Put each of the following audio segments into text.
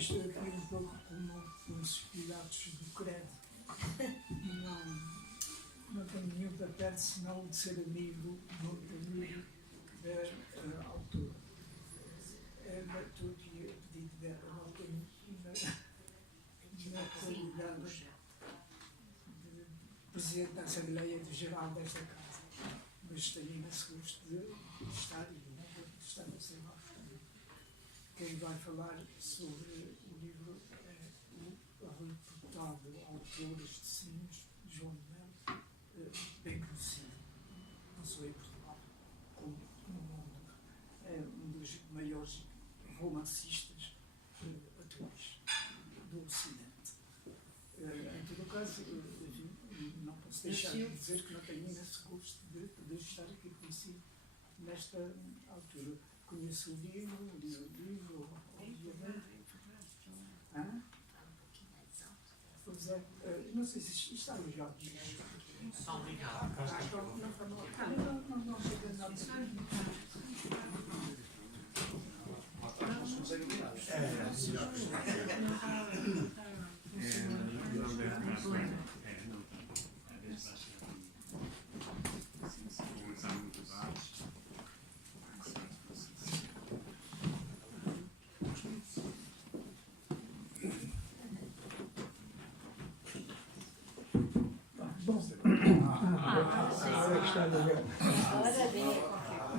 isto aqui um pouco como os cuidados do credo. Não tenho nenhum papel senão de ser amigo, muito amigo da autora. Estou aqui a pedido dela, não tenho na qualidade de Presidente da Assembleia Geral desta Casa, mas tenho imenso gosto de estar e de estar a ser lá. Quem vai falar sobre o livro é o reputado autor de Sines, João de Melo, bem conhecido, não só em Portugal, como no mundo. É um dos maiores romancistas atuais do Ocidente. Em todo o caso, não posso deixar de dizer que não tenho imenso gosto de poder estar aqui consigo nesta altura. Conheço o livro, li o livro, obviamente. Pois é, não sei se isto está ligado. Estão ligados. Não chega nada.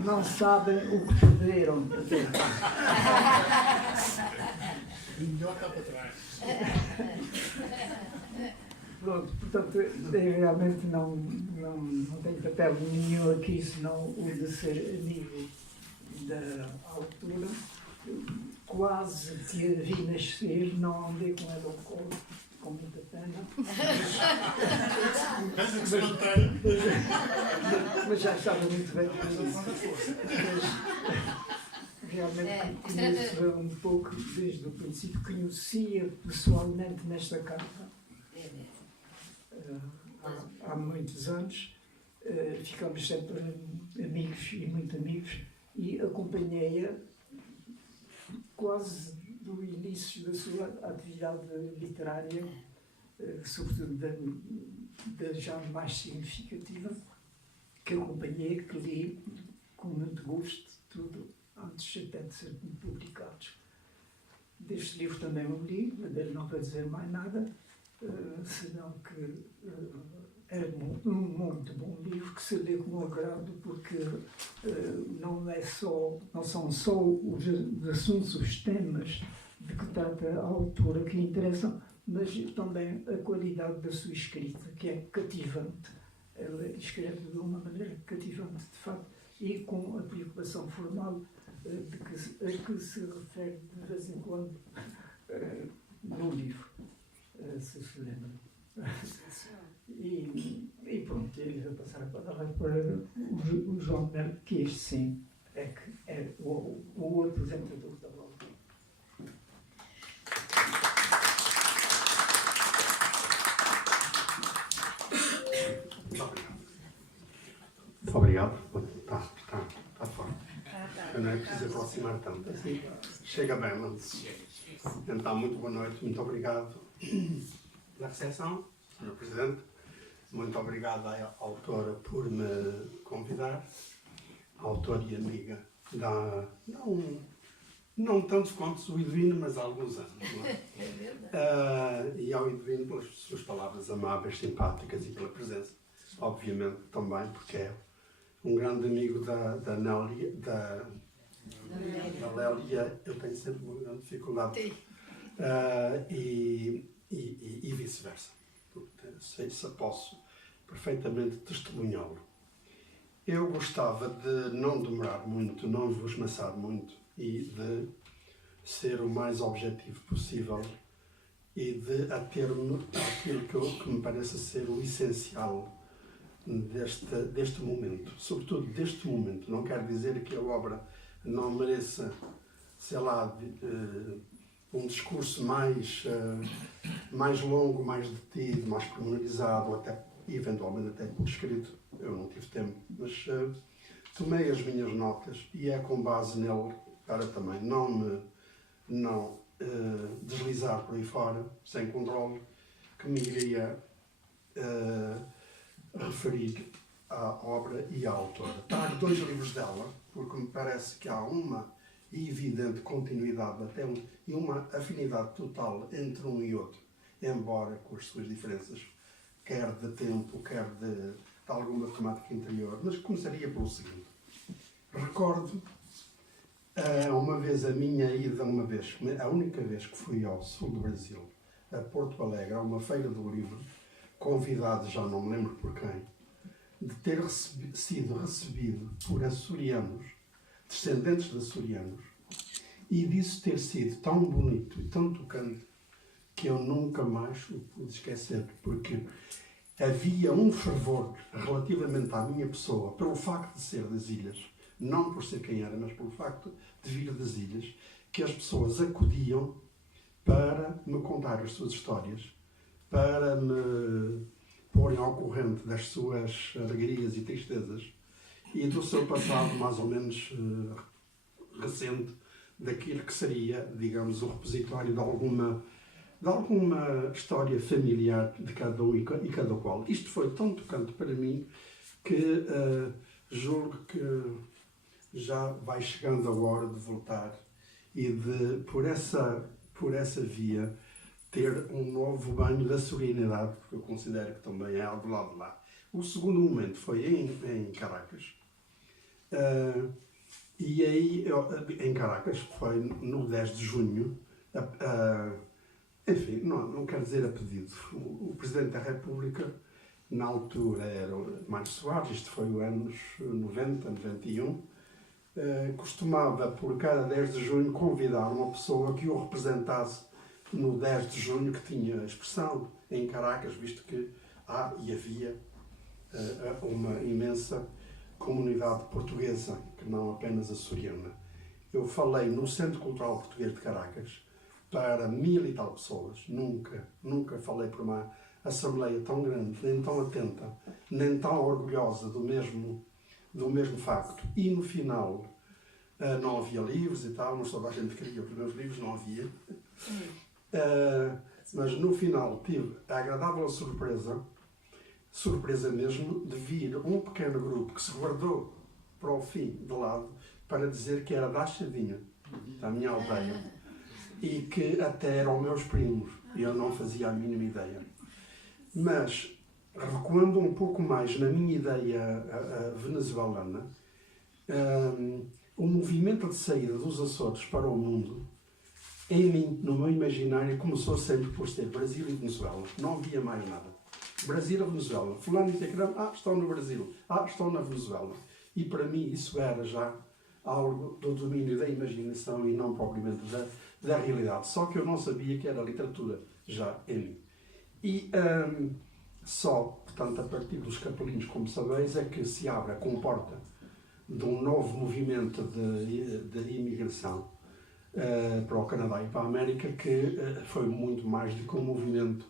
Não sabem o que perderam. Melhor cá para trás. Pronto, portanto, realmente não tenho papel nenhum aqui, senão o de ser amigo da autora. Quase que a vi nascer, não andei com ela ao colo, com muita pena. Mas já estava muito bem por isso. Realmente conheço um pouco desde o princípio, conhecia pessoalmente nesta casa. Há muitos anos, ficámos sempre amigos e muito amigos, e acompanhei-a quase do início da sua atividade literária, sobretudo da já mais significativa, que acompanhei, que li com muito gosto, tudo antes até de ser publicados. Deste livro também o li, mas ele não vai dizer mais nada, senão que é um muito bom livro que se lê com agrado, porque não são só os assuntos, os temas de que trata a autora que interessam, mas também a qualidade da sua escrita, que é cativante. Ela escreve de uma maneira cativante, de facto, e com a preocupação formal a que se refere de vez em quando no livro, se lembra. E pronto, eu vou passar a palavra para o João Melo, que este sim é o apresentador da obra. Muito obrigado. Está forte. Eu não é preciso aproximar tanto. Chega bem, mas. Então, muito boa noite, muito obrigado pela recepção, Sr. Presidente. Muito obrigado à autora por me convidar. A autora e amiga não tanto quanto o Edvino, mas há alguns anos. Não é? E ao Edvino pelas suas palavras amáveis, simpáticas e pela presença. Obviamente também, porque é um grande amigo da Nélia, da Lélia. Eu tenho sempre uma grande dificuldade. E vice-versa. Sei se posso perfeitamente testemunhá-lo. Eu gostava de não demorar muito, não vos maçar muito e de ser o mais objetivo possível e de ater-me àquilo que me parece ser o essencial deste momento. Sobretudo deste momento. Não quer dizer que a obra não mereça, sei lá, um discurso mais longo, mais detido, mais pormenorizado, até eventualmente até por escrito. Eu não tive tempo, mas tomei as minhas notas e é com base nele para também não deslizar por aí fora, sem controle, que me iria referir à obra e à autora. Trago 2 livros dela, porque me parece que há uma evidente continuidade até e uma afinidade total entre um e outro, embora com as suas diferenças, quer de tempo, quer de alguma temática interior. Mas começaria pelo seguinte. Recordo uma vez a minha ida, a única vez que fui ao sul do Brasil, a Porto Alegre, a uma feira do livro, convidado, já não me lembro por quem, de ter sido recebido por açorianos, descendentes de açorianos, e disso ter sido tão bonito e tão tocante que eu nunca mais o pude esquecer, porque havia um fervor relativamente à minha pessoa, pelo facto de ser das ilhas, não por ser quem era, mas pelo facto de vir das ilhas, que as pessoas acudiam para me contar as suas histórias, para me porem ao corrente das suas alegrias e tristezas e do seu passado mais ou menos recente, daquilo que seria, digamos, o repositório de alguma história familiar de cada um e cada qual. Isto foi tão tocante para mim que julgo que já vai chegando a hora de voltar e de, por essa via, ter um novo banho da serenidade, porque eu considero que também é algo lá de lá. O segundo momento foi em Caracas. E aí, em Caracas, foi no 10 de junho, enfim, não quero dizer a pedido. O Presidente da República, na altura, era o Mário Soares, isto foi os anos 90, 91, costumava, por cada 10 de junho, convidar uma pessoa que o representasse no 10 de junho, que tinha expressão em Caracas, visto que há e havia uma imensa comunidade portuguesa, que não apenas açoriana. Eu falei no Centro Cultural Português de Caracas para 1000 e tal pessoas. Nunca falei para uma assembleia tão grande, nem tão atenta, nem tão orgulhosa do mesmo facto. E no final não havia livros e tal, não toda a gente queria os meus livros, não havia. Mas no final tive a agradável surpresa mesmo, de vir um pequeno grupo que se guardou para o fim de lado para dizer que era da Achadinha, da minha aldeia, e que até eram meus primos, e eu não fazia a mínima ideia. Mas, recuando um pouco mais na minha ideia venezuelana, o movimento de saída dos Açores para o mundo, em mim, no meu imaginário, começou sempre por ser Brasil e Venezuela. Não havia mais nada. Brasil e Venezuela. Fulano e Ciclano, estão no Brasil. Estão na Venezuela. E para mim isso era já algo do domínio da imaginação e não propriamente da realidade. Só que eu não sabia que era literatura já em mim. E só, portanto, a partir dos Capelinhos, como sabeis, é que se abre a comporta de um novo movimento de imigração para o Canadá e para a América, que foi muito mais do que um movimento.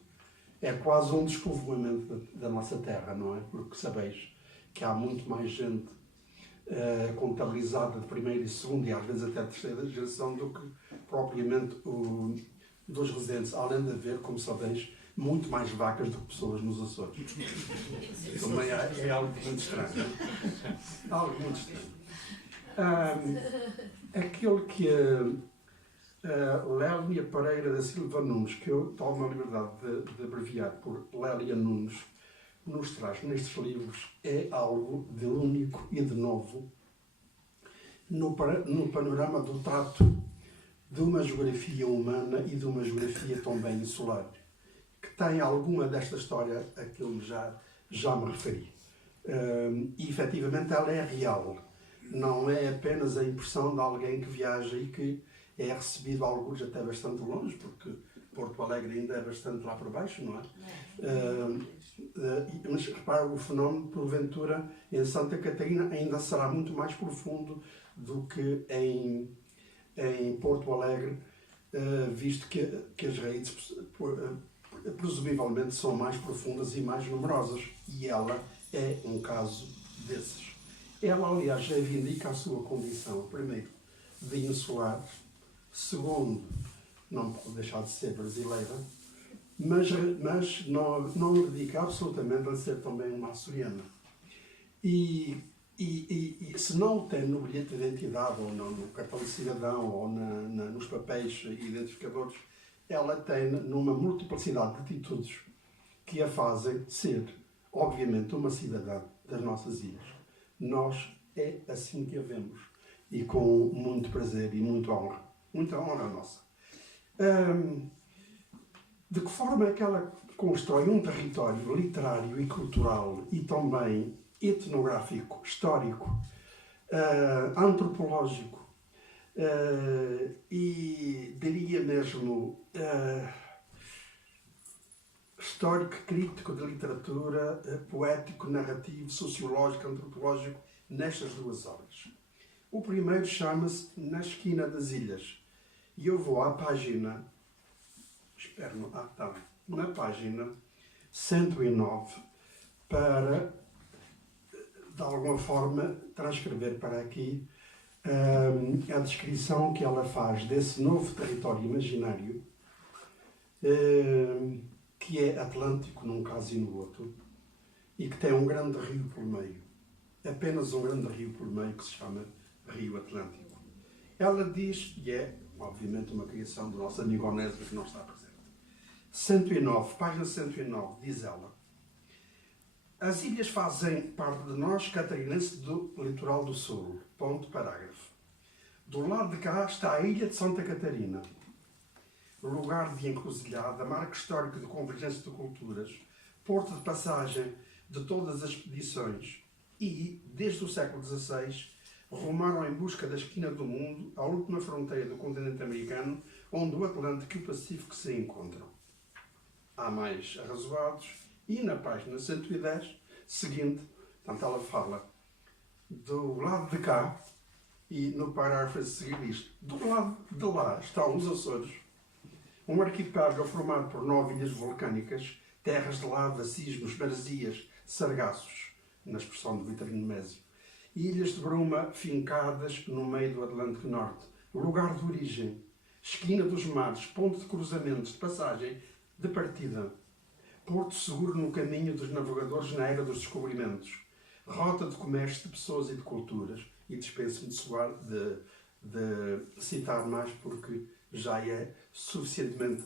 É quase um despovoamento da nossa terra, não é? Porque sabeis que há muito mais gente contabilizada de primeira e segunda e às vezes até terceira geração do que propriamente dos residentes, além de haver, como sabeis, muito mais vacas do que pessoas nos Açores. Também é algo muito estranho. Algo muito estranho. Aquele que Lélia Pereira da Silva Nunes, que eu tomo a liberdade de abreviar por Lélia Nunes, nos traz nestes livros, é algo de único e de novo no panorama do trato de uma geografia humana e de uma geografia também insular, que tem alguma desta história a que eu já me referi. E efetivamente ela é real, não é apenas a impressão de alguém que viaja e que é recebido a alguns até bastante longe, porque Porto Alegre ainda é bastante lá por baixo, não é? Mas repara, o fenómeno, porventura, em Santa Catarina ainda será muito mais profundo do que em Porto Alegre, visto que as raízes presumivelmente são mais profundas e mais numerosas. E ela é um caso desses. Ela, aliás, reivindica a sua condição, primeiro, de insular, segundo, não pode deixar de ser brasileira, mas não dedica absolutamente a ser também uma açoriana. E se não o tem no bilhete de identidade, ou no cartão de cidadão, ou nos papéis identificadores, ela tem numa multiplicidade de atitudes que a fazem ser, obviamente, uma cidadã das nossas ilhas. Nós é assim que a vemos, e com muito prazer e muita honra nossa. De que forma é que ela constrói um território literário e cultural e também etnográfico, histórico, antropológico e diria mesmo histórico, crítico de literatura, poético, narrativo, sociológico, antropológico, nestas duas obras. O primeiro chama-se Na Esquina das Ilhas. E eu vou à página, na página 109, para, de alguma forma, transcrever para aqui a descrição que ela faz desse novo território imaginário, que é Atlântico num caso e no outro, e que tem um grande rio por meio. Apenas um grande rio por meio que se chama Rio Atlântico. Ela diz, e é, obviamente, uma criação do nosso amigo Onésio que não está presente. 109, página 109, diz ela: as ilhas fazem parte de nós, catarinense do litoral do sul. Ponto, parágrafo. Do lado de cá está a ilha de Santa Catarina, lugar de encruzilhada, marco histórico de convergência de culturas, porto de passagem de todas as expedições e, desde o século XVI, rumaram em busca da esquina do mundo, à última fronteira do continente americano, onde o Atlântico e o Pacífico se encontram. Há mais arrazoados, e na página 110, seguinte, portanto, ela fala do lado de cá, e no parágrafo a seguir diz: do lado de lá estão os Açores, um arquipélago formado por 9 ilhas vulcânicas, terras de lava, sismos, maresias, sargaços, na expressão do Vitorino Mésio, ilhas de bruma fincadas no meio do Atlântico Norte, lugar de origem, esquina dos mares, ponto de cruzamentos, de passagem, de partida, porto seguro no caminho dos navegadores na era dos descobrimentos, rota de comércio de pessoas e de culturas. E dispenso-me de citar mais, porque já é suficientemente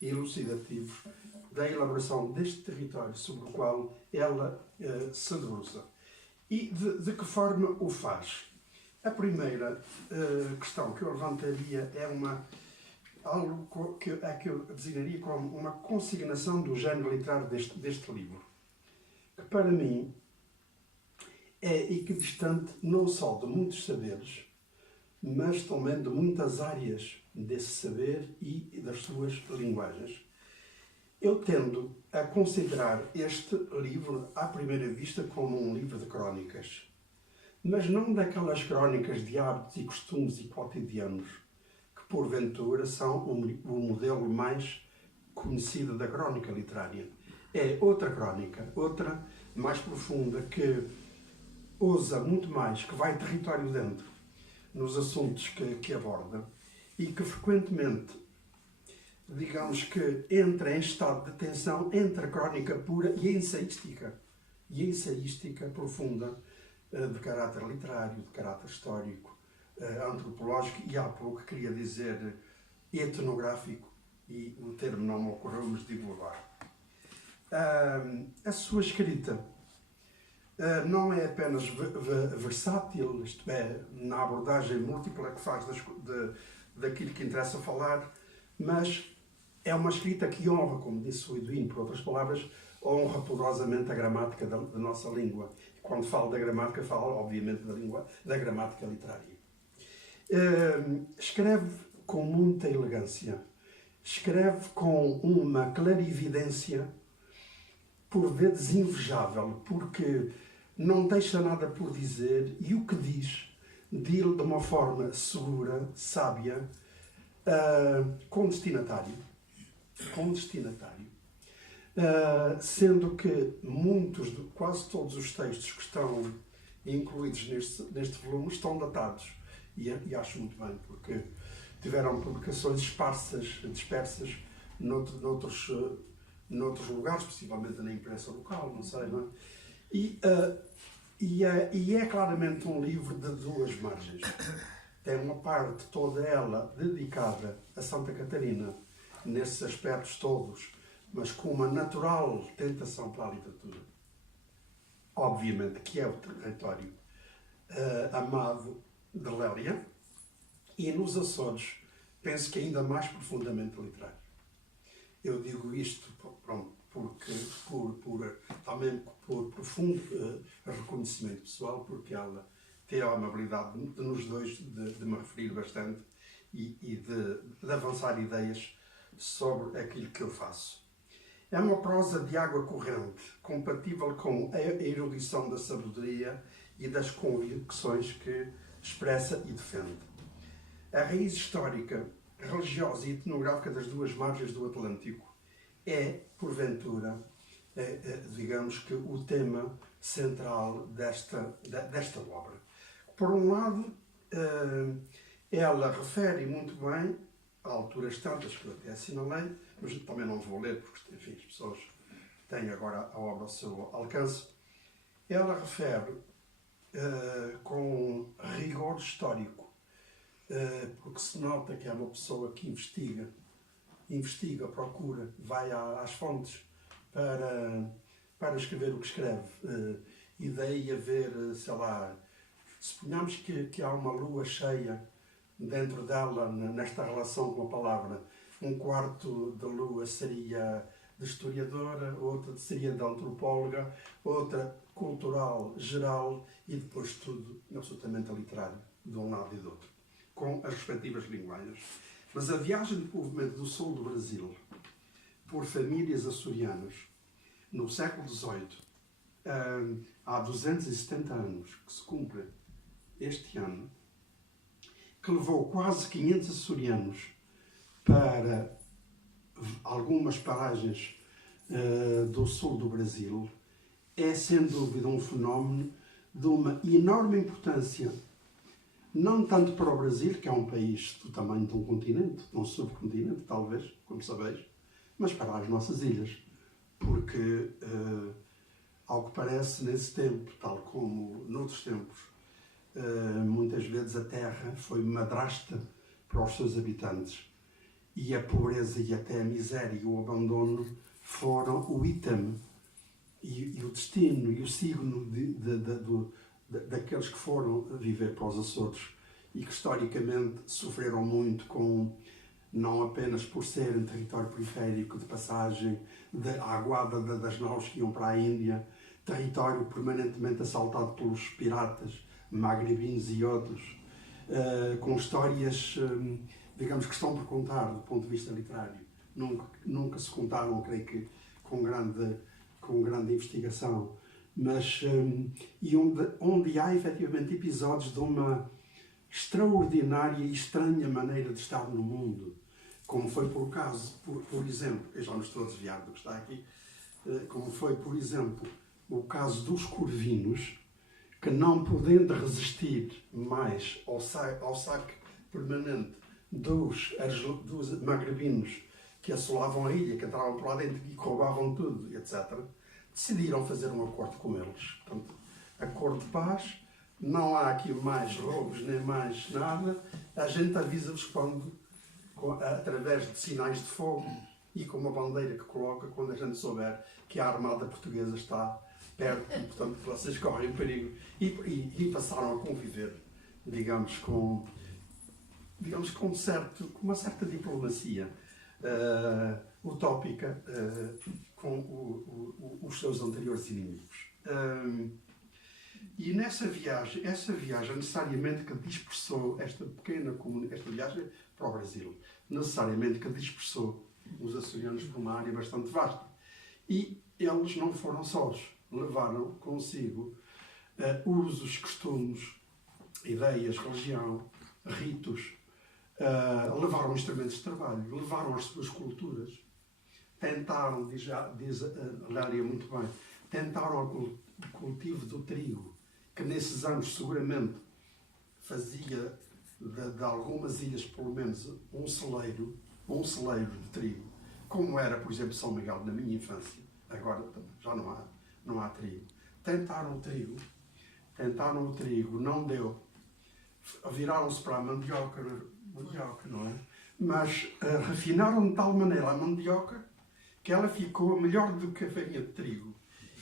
elucidativo da elaboração deste território sobre o qual ela se debruça. E de que forma o faz? A primeira questão que eu levantaria é algo que eu designaria como uma consignação do género literário deste livro, que para mim é equidistante não só de muitos saberes, mas também de muitas áreas desse saber e das suas linguagens. Eu tendo a considerar este livro, à primeira vista, como um livro de crónicas, mas não daquelas crónicas de hábitos e costumes e cotidianos, que porventura são o modelo mais conhecido da crónica literária. É outra crónica, outra mais profunda, que ousa muito mais, que vai território dentro nos assuntos que aborda e que frequentemente, digamos que entra em estado de tensão entre a crónica pura e a ensaística profunda, de caráter literário, de caráter histórico, antropológico e há pouco queria dizer etnográfico, e o termo não me ocorreu, mas digo agora. A sua escrita não é apenas versátil, isto é, na abordagem múltipla que faz daquilo que interessa falar, mas é uma escrita que honra, como disse o Eduino, por outras palavras, honra poderosamente a gramática da nossa língua. Quando falo da gramática, falo, obviamente, da gramática literária. Escreve com muita elegância, escreve com uma clarividência, por vezes invejável, porque não deixa nada por dizer e o que diz, diz-lhe de uma forma segura, sábia, com destinatário. Sendo que quase todos os textos que estão incluídos neste volume estão datados. E acho muito bem, porque tiveram publicações dispersas noutros lugares, possivelmente na imprensa local, não sei, não é? E é claramente um livro de duas margens. Tem uma parte toda ela dedicada a Santa Catarina, nesses aspectos todos, mas com uma natural tentação para a literatura. Obviamente que é o território amado de Lélia, e nos Açores penso que ainda mais profundamente literário. Eu digo isto, pronto, porque também por profundo reconhecimento pessoal, porque ela teve a amabilidade de nos dois de me referir bastante e de avançar ideias sobre aquilo que eu faço. É uma prosa de água corrente, compatível com a erudição da sabedoria e das convicções que expressa e defende. A raiz histórica, religiosa e etnográfica das duas margens do Atlântico é, porventura, digamos que o tema central desta obra. Por um lado, ela refere muito bem, a alturas tantas que eu até assinalei, mas também não vou ler, porque, enfim, as pessoas têm agora a obra ao seu alcance. Ela refere com rigor histórico, porque se nota que é uma pessoa que investiga, procura, vai às fontes para escrever o que escreve. E daí haver, sei lá, suponhamos que há uma lua cheia dentro dela, nesta relação com a palavra. Um quarto da lua seria de historiadora, outra seria de antropóloga, outra cultural, geral, e depois tudo absolutamente literário, de um lado e do outro, com as respectivas linguagens. Mas a viagem de povoamento do sul do Brasil por famílias açorianas no século XVIII, há 270 anos, que se cumpre este ano, que levou quase 500 açorianos para algumas paragens do sul do Brasil, é sem dúvida um fenómeno de uma enorme importância, não tanto para o Brasil, que é um país do tamanho de um continente, de um subcontinente, talvez, como sabeis, mas para as nossas ilhas, porque, ao que parece, nesse tempo, tal como noutros tempos, muitas vezes a terra foi madrasta para os seus habitantes, e a pobreza e até a miséria e o abandono foram o item e o destino e o signo daqueles que foram viver para os Açores e que historicamente sofreram muito com, não apenas por serem território periférico de passagem da aguada das naus que iam para a Índia, território permanentemente assaltado pelos piratas magrebinos e outros, com histórias, digamos, que estão por contar do ponto de vista literário. Nunca se contaram, creio que, com grande investigação, mas e onde há efetivamente episódios de uma extraordinária e estranha maneira de estar no mundo, como foi por exemplo, eu já me estou a desviar do que está aqui, como foi, por exemplo, o caso dos corvinos, que não podendo resistir mais ao saque permanente dos magrebinos que assolavam a ilha, que entravam por lá dentro e que roubavam tudo, etc., decidiram fazer um acordo com eles. Portanto, acordo de paz, não há aqui mais roubos nem mais nada, a gente avisa-vos através de sinais de fogo e com uma bandeira que coloca quando a gente souber que a armada portuguesa está perto e, portanto, vocês correm o perigo. E passaram a conviver, digamos, com uma certa diplomacia utópica com os seus anteriores inimigos. E essa viagem necessariamente que dispersou esta viagem para o Brasil, necessariamente que dispersou os açorianos por uma área bastante vasta. E eles não foram sós, levaram consigo usos, costumes, ideias, religião, ritos, levaram instrumentos de trabalho, levaram as suas culturas, tentaram, diz a Lélia muito bem, tentaram o cultivo do trigo, que nesses anos seguramente fazia de algumas ilhas, pelo menos um celeiro de trigo, como era, por exemplo, São Miguel na minha infância. Agora já não há trigo. Tentaram o trigo, não deu. Viraram-se para a mandioca, não é? Mas refinaram de tal maneira a mandioca que ela ficou melhor do que a farinha de trigo.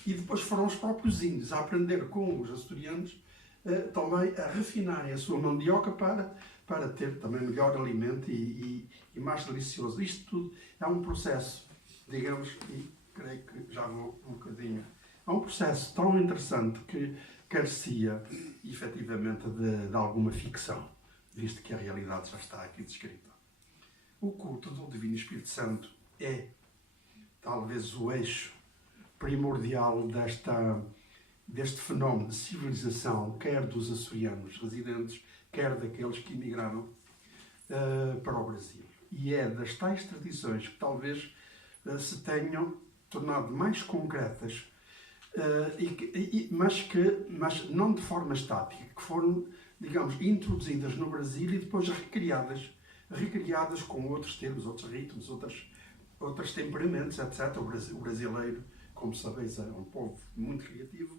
E depois foram os próprios índios a aprender com os açorianos também a refinarem a sua mandioca para ter também melhor alimento e mais delicioso. Isto tudo é um processo, digamos, e creio que já vou um bocadinho. É um processo tão interessante que carecia, efetivamente, de alguma ficção, visto que a realidade já está aqui descrita. O culto do Divino Espírito Santo é, talvez, o eixo primordial deste fenómeno de civilização, quer dos açorianos residentes, quer daqueles que emigraram para o Brasil. E é das tais tradições que talvez se tenham tornado mais concretas, mas não de forma estática, que foram, digamos, introduzidas no Brasil e depois recriadas com outros termos, outros ritmos, outros temperamentos, etc. O brasileiro, como sabeis, é um povo muito criativo.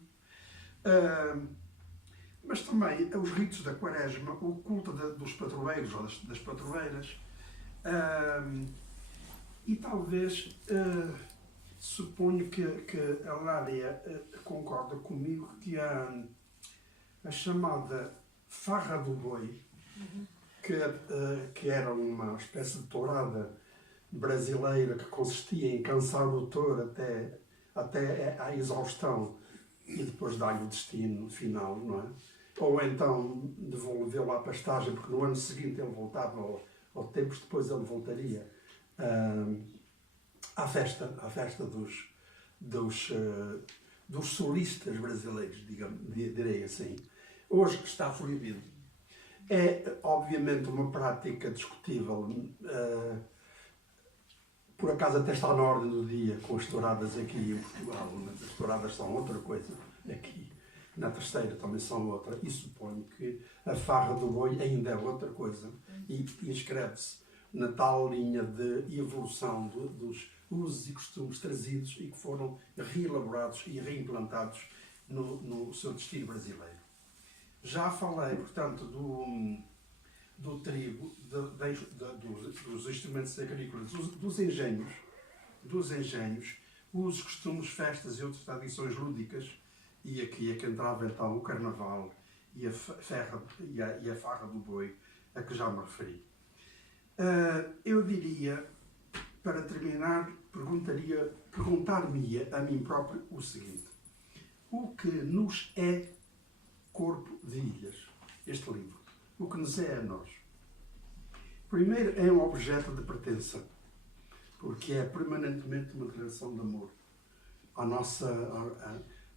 Mas também os ritos da Quaresma, o culto dos padroeiros ou das padroeiras. E talvez, suponho que a Lária concorda comigo que a chamada farra do boi, que era uma espécie de tourada brasileira que consistia em cansar o touro até à exaustão e depois dar-lhe o destino final, não é? Ou então devolvê-lo à pastagem, porque no ano seguinte ele voltava, ou tempos depois ele voltaria à festa dos solistas brasileiros, direi assim. Hoje está proibido. É, obviamente, uma prática discutível. Por acaso até está na ordem do dia com as touradas aqui em Portugal. As touradas são outra coisa aqui. Na Terceira também são outra. E suponho que a farra do boi ainda é outra coisa. E inscreve-se na tal linha de evolução dos usos e costumes trazidos e que foram reelaborados e reimplantados no seu destino brasileiro. Já falei, portanto, do trigo, dos instrumentos agrícolas, dos engenhos, os costumes, festas e outras tradições lúdicas, e aqui é que entrava então o carnaval e a farra do boi, a que já me referi. Eu diria, para terminar, perguntar-me a mim próprio o seguinte: o que nos é Corpo de Ilhas, este livro? O que nos é a nós? Primeiro, é um objeto de pertença, porque é permanentemente uma declaração de amor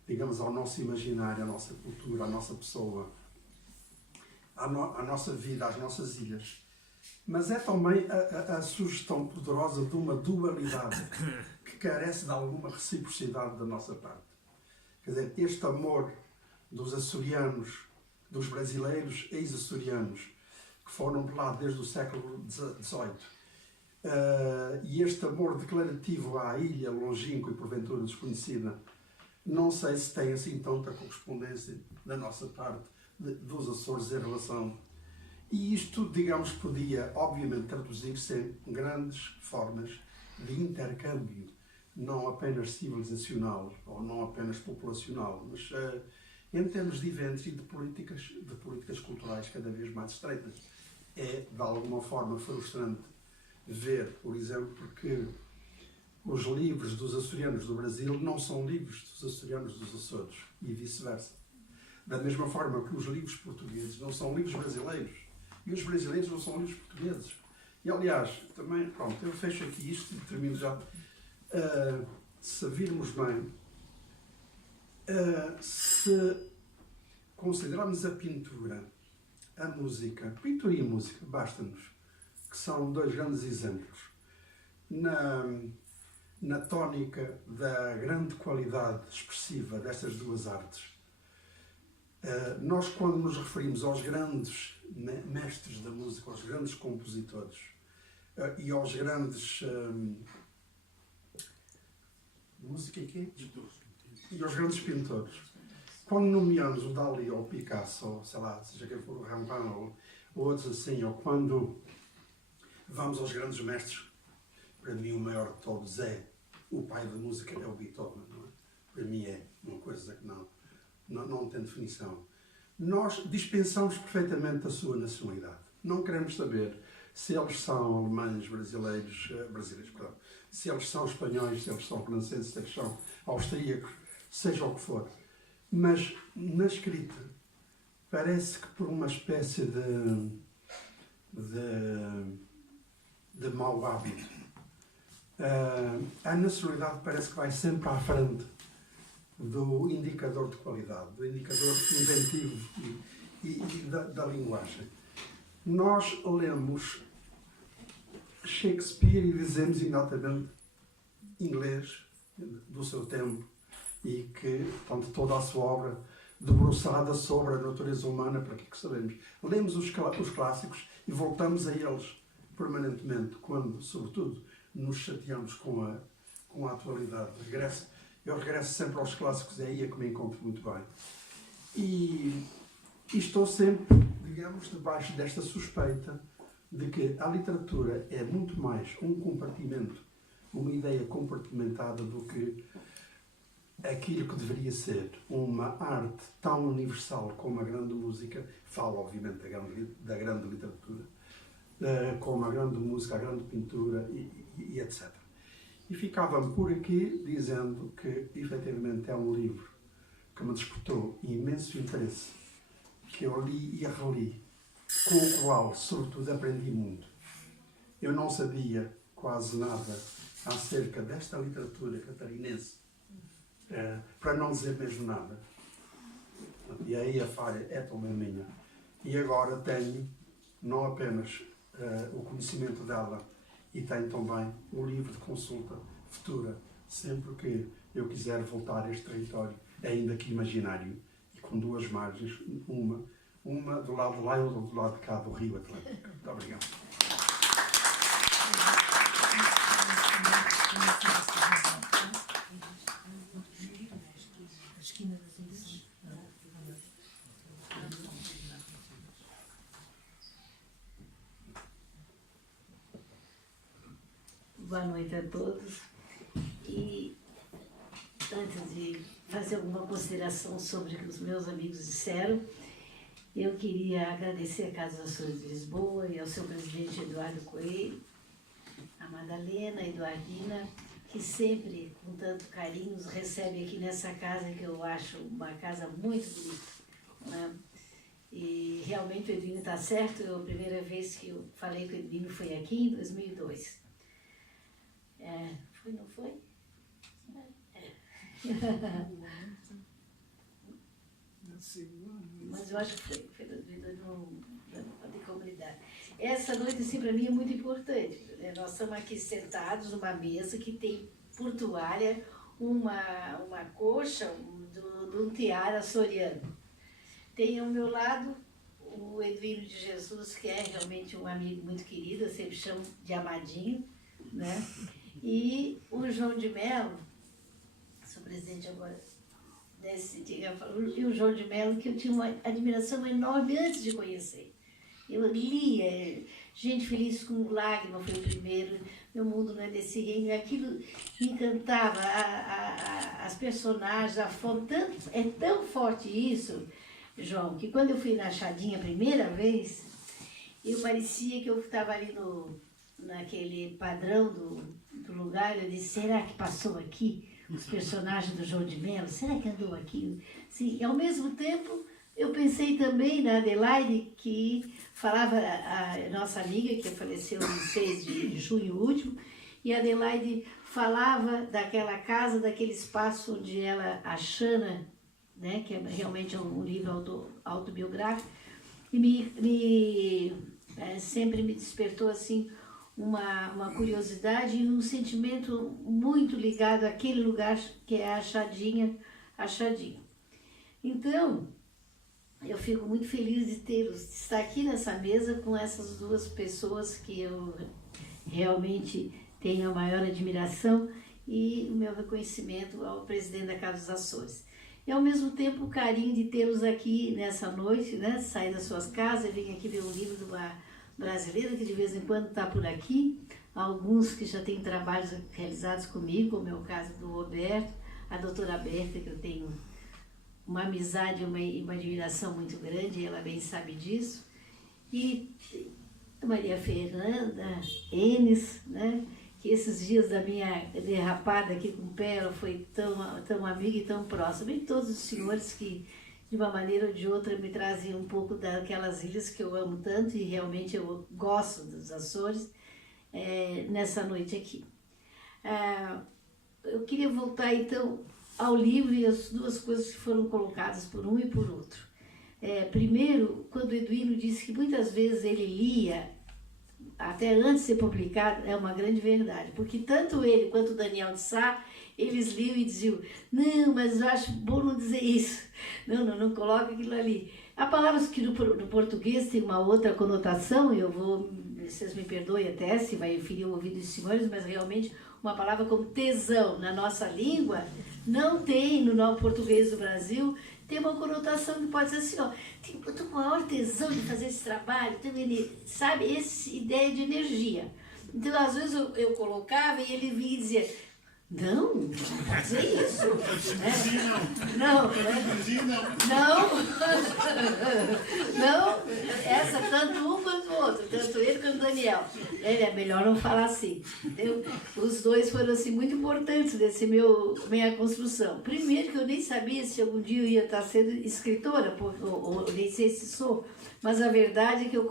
digamos, ao nosso imaginário, à nossa cultura, à nossa pessoa, à nossa vida, às nossas ilhas. Mas é também a sugestão poderosa de uma dualidade que carece de alguma reciprocidade da nossa parte. Quer dizer, este amor dos açorianos, dos brasileiros ex-açorianos, que foram por lá desde o século XVIII, e este amor declarativo à ilha longínqua e porventura desconhecida, não sei se tem assim tanta correspondência da nossa parte dos Açores em relação. E isto, digamos, podia obviamente traduzir-se em grandes formas de intercâmbio, não apenas civilizacional ou não apenas populacional, mas em termos de eventos e de políticas culturais cada vez mais estreitas. É, de alguma forma, frustrante ver, por exemplo, que os livros dos açorianos do Brasil não são livros dos açorianos dos Açores e vice-versa. Da mesma forma que os livros portugueses não são livros brasileiros e os brasileiros não são livros portugueses. E, aliás, também, pronto, eu fecho aqui isto e termino já. Se virmos bem, se considerarmos a pintura, a música, pintura e música, basta-nos, que são dois grandes exemplos, na tónica da grande qualidade expressiva destas duas artes, Nós, quando nos referimos aos grandes mestres da música, aos grandes compositores e aos grandes... música e quê? E aos grandes pintores. Quando nomeamos o Dalí ou o Picasso, ou sei lá, seja quem for o Rembrandt ou outros assim, ou quando vamos aos grandes mestres, para mim o maior de todos é o pai da música, é o Beethoven, não é? Para mim é uma coisa que não tem definição. Nós dispensamos perfeitamente a sua nacionalidade. Não queremos saber se eles são alemães, brasileiros, perdão, se eles são espanhóis, se eles são franceses, se eles são austríacos, seja o que for. Mas na escrita, parece que por uma espécie de mau hábito, a nacionalidade parece que vai sempre à frente do indicador de qualidade, do indicador inventivo e da linguagem. Nós lemos Shakespeare e dizemos exatamente inglês do seu tempo e que, portanto, toda a sua obra debruçada sobre a natureza humana, para que sabemos. Lemos os clássicos e voltamos a eles permanentemente, quando, sobretudo, nos chateamos com a atualidade. Eu regresso sempre aos clássicos, é aí que me encontro muito bem. E estou sempre, digamos, debaixo desta suspeita de que a literatura é muito mais um compartimento, uma ideia compartimentada do que aquilo que deveria ser uma arte tão universal como a grande música, falo obviamente da grande literatura, como a grande música, a grande pintura e etc. E ficava-me por aqui dizendo que efetivamente é um livro que me despertou imenso interesse, que eu li e reli, com o qual, sobretudo, aprendi muito. Eu não sabia quase nada acerca desta literatura catarinense, para não dizer mesmo nada. E aí a falha é também minha. E agora tenho não apenas o conhecimento dela, e tenho também o livro de consulta futura, sempre que eu quiser voltar a este território, ainda que imaginário, e com duas margens, uma do lado de lá e outra do lado de cá do Rio Atlântico. Muito obrigado. Boa noite a todos. E antes de fazer alguma consideração sobre o que os meus amigos disseram, eu queria agradecer a Casa das Flores de Lisboa e ao seu presidente Eduardo Coelho, a Madalena, a Eduardina, que sempre, com tanto carinho, nos recebe aqui nessa casa, que eu acho uma casa muito bonita, né? E realmente o Edwino está certo. A primeira vez que eu falei com o Edwino foi aqui, em 2002. Foi, não foi? Mas eu acho que foi 2002 de comunidade. Essa noite, assim, para mim é muito importante. Nós estamos aqui sentados numa mesa que tem por toalha uma coxa de um tiara açoriano. Tem ao meu lado o Edwino de Jesus, que é realmente um amigo muito querido, eu sempre chamo de Amadinho, né? E o João de Mello, sou presidente agora desse dia, e o João de Mello, que eu tinha uma admiração enorme antes de conhecer. Eu lia Gente Feliz com Lágrima, foi o primeiro, Meu Mundo Não É Desse Reino, aquilo me encantava, as personagens, a fome, é tão forte isso, João, que quando eu fui na Chadinha a primeira vez, eu parecia que eu estava ali naquele padrão do lugar. Eu disse, será que passou aqui os personagens do João de Mello? Será que andou aqui? Sim, e ao mesmo tempo eu pensei também na Adelaide, que falava, a nossa amiga, que faleceu em 6 de junho último, e a Adelaide falava daquela casa, daquele espaço onde ela, a Xana, né, que é realmente um livro autobiográfico, e sempre me despertou assim uma curiosidade e um sentimento muito ligado àquele lugar que é a Chadinha. Então, eu fico muito feliz de tê-los, de estar aqui nessa mesa com essas duas pessoas que eu realmente tenho a maior admiração e o meu reconhecimento ao presidente da Casa dos Açores. E ao mesmo tempo o carinho de tê-los aqui nessa noite, né? Sair das suas casas e vir aqui ver um livro de uma brasileira que de vez em quando está por aqui, alguns que já têm trabalhos realizados comigo, como é o caso do Roberto, a doutora Berta, que eu tenho uma amizade e uma admiração muito grande, ela bem sabe disso, e Maria Fernanda, Enes, né? Que esses dias da minha derrapada aqui com Pérola foi tão amiga e tão próxima, e todos os senhores que, de uma maneira ou de outra, me trazem um pouco daquelas ilhas que eu amo tanto e realmente eu gosto dos Açores, nessa noite aqui. Eu queria voltar então ao livro e as duas coisas que foram colocadas por um e por outro. Primeiro, quando o Eduino disse que muitas vezes ele lia até antes de ser publicado, é uma grande verdade, porque tanto ele quanto o Daniel de Sá, eles liam e diziam, não, mas eu acho bom não dizer isso, não coloca aquilo ali. Há palavras que no português tem uma outra conotação, e vocês me perdoem até se vai ferir o ouvido dos senhores, mas realmente uma palavra como tesão na nossa língua não tem no português do Brasil, tem uma conotação que pode ser assim, ó, eu estou com a maior tesão de fazer esse trabalho, sabe, essa ideia de energia. Então, às vezes eu colocava e ele vinha e dizia, não pode dizer isso. Não, essa tanto um quanto o outro, tanto ele quanto o Daniel. Ele é melhor não falar assim. Entendeu? Os dois foram assim muito importantes nesse minha construção. Primeiro que eu nem sabia se algum dia eu ia estar sendo escritora, ou nem sei se sou, mas a verdade é que eu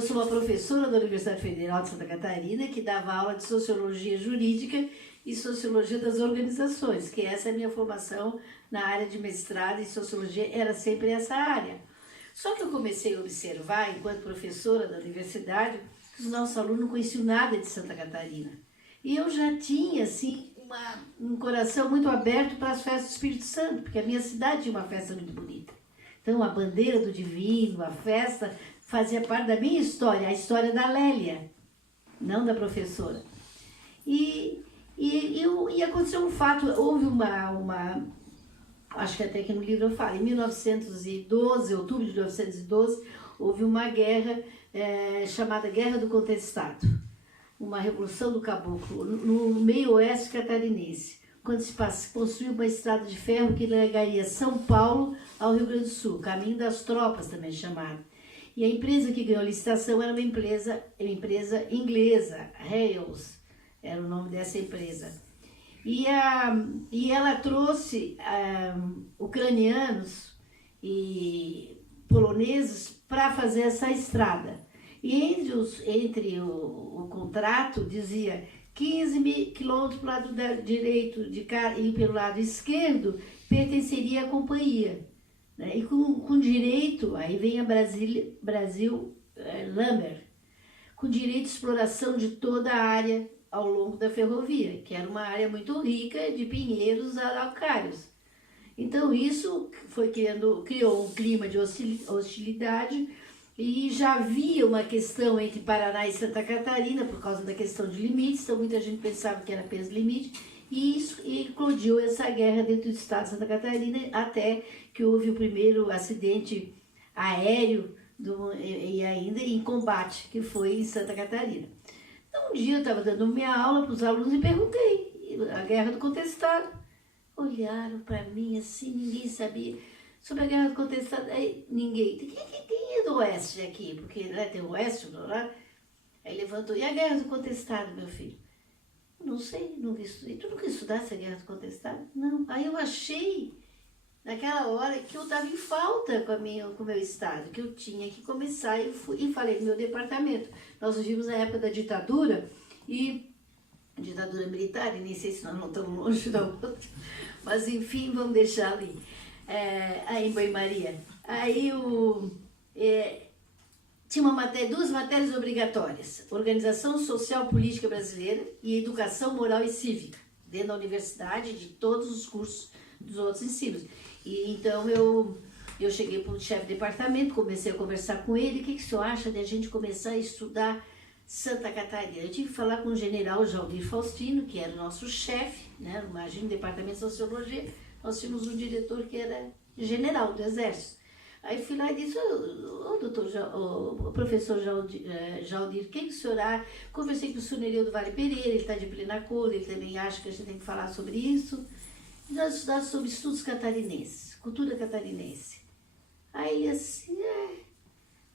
sou uma professora da Universidade Federal de Santa Catarina que dava aula de Sociologia Jurídica e Sociologia das Organizações, que essa é a minha formação na área de mestrado em Sociologia, era sempre essa área. Só que eu comecei a observar, enquanto professora da universidade, que os nossos alunos não conheciam nada de Santa Catarina. E eu já tinha, assim, um coração muito aberto para as festas do Espírito Santo, porque a minha cidade tinha uma festa muito bonita. Então, a bandeira do Divino, a festa, fazia parte da minha história, a história da Lélia, não da professora. E aconteceu um fato, houve acho que até que no livro eu falo, em 1912, outubro de 1912, houve uma guerra chamada Guerra do Contestado, uma revolução do caboclo, no meio oeste catarinense, quando se construiu uma estrada de ferro que ligaria São Paulo ao Rio Grande do Sul, caminho das tropas também chamado. E a empresa que ganhou a licitação era uma empresa inglesa, Hales, era o nome dessa empresa. E ela trouxe ucranianos e poloneses para fazer essa estrada. E entre o contrato dizia 15 quilômetros para o lado direito e pelo lado esquerdo pertenceria à companhia. Né? E com direito, aí vem a Brasil Lumber, com direito de exploração de toda a área ao longo da ferrovia, que era uma área muito rica de pinheiros araucários. Então isso criou um clima de hostilidade e já havia uma questão entre Paraná e Santa Catarina por causa da questão de limites, então muita gente pensava que era apenas limite, e isso eclodiu essa guerra dentro do estado de Santa Catarina, até que houve o primeiro acidente aéreo e ainda em combate, que foi em Santa Catarina. Então, um dia eu estava dando minha aula para os alunos e perguntei, a Guerra do Contestado. Olharam para mim assim, ninguém sabia sobre a Guerra do Contestado. Aí ninguém, quem é do Oeste aqui? Porque tem o Oeste, o Norte. Aí levantou, e a Guerra do Contestado, meu filho? Não sei, nunca estudei. Tu nunca estudaste a Guerra do Contestado? Não. Aí eu achei, naquela hora, que eu estava em falta com o meu estado, que eu tinha que começar, e falei no meu departamento. Nós vivimos na época da ditadura, ditadura militar, e nem sei se nós não estamos longe da outra, mas enfim, vamos deixar ali, aí em Banho-Maria. Aí tinha duas matérias obrigatórias, Organização Social Política Brasileira e Educação Moral e Cívica, dentro da universidade, de todos os cursos dos outros ensinos. E então Eu cheguei para o chefe de departamento, comecei a conversar com ele, o que o senhor acha de a gente começar a estudar Santa Catarina? Eu tive que falar com o general Jaldir Faustino, que era o nosso chefe, né? Imagina, no departamento de Sociologia, nós tínhamos um diretor que era general do Exército. Aí fui lá e disse, o professor Jaldir, quem que o senhor acha? Conversei com o senhor Nereu do Vale Pereira, ele está de plena acordo, ele também acha que a gente tem que falar sobre isso. E nós estudamos sobre estudos catarinenses, cultura catarinense. Aí ele assim,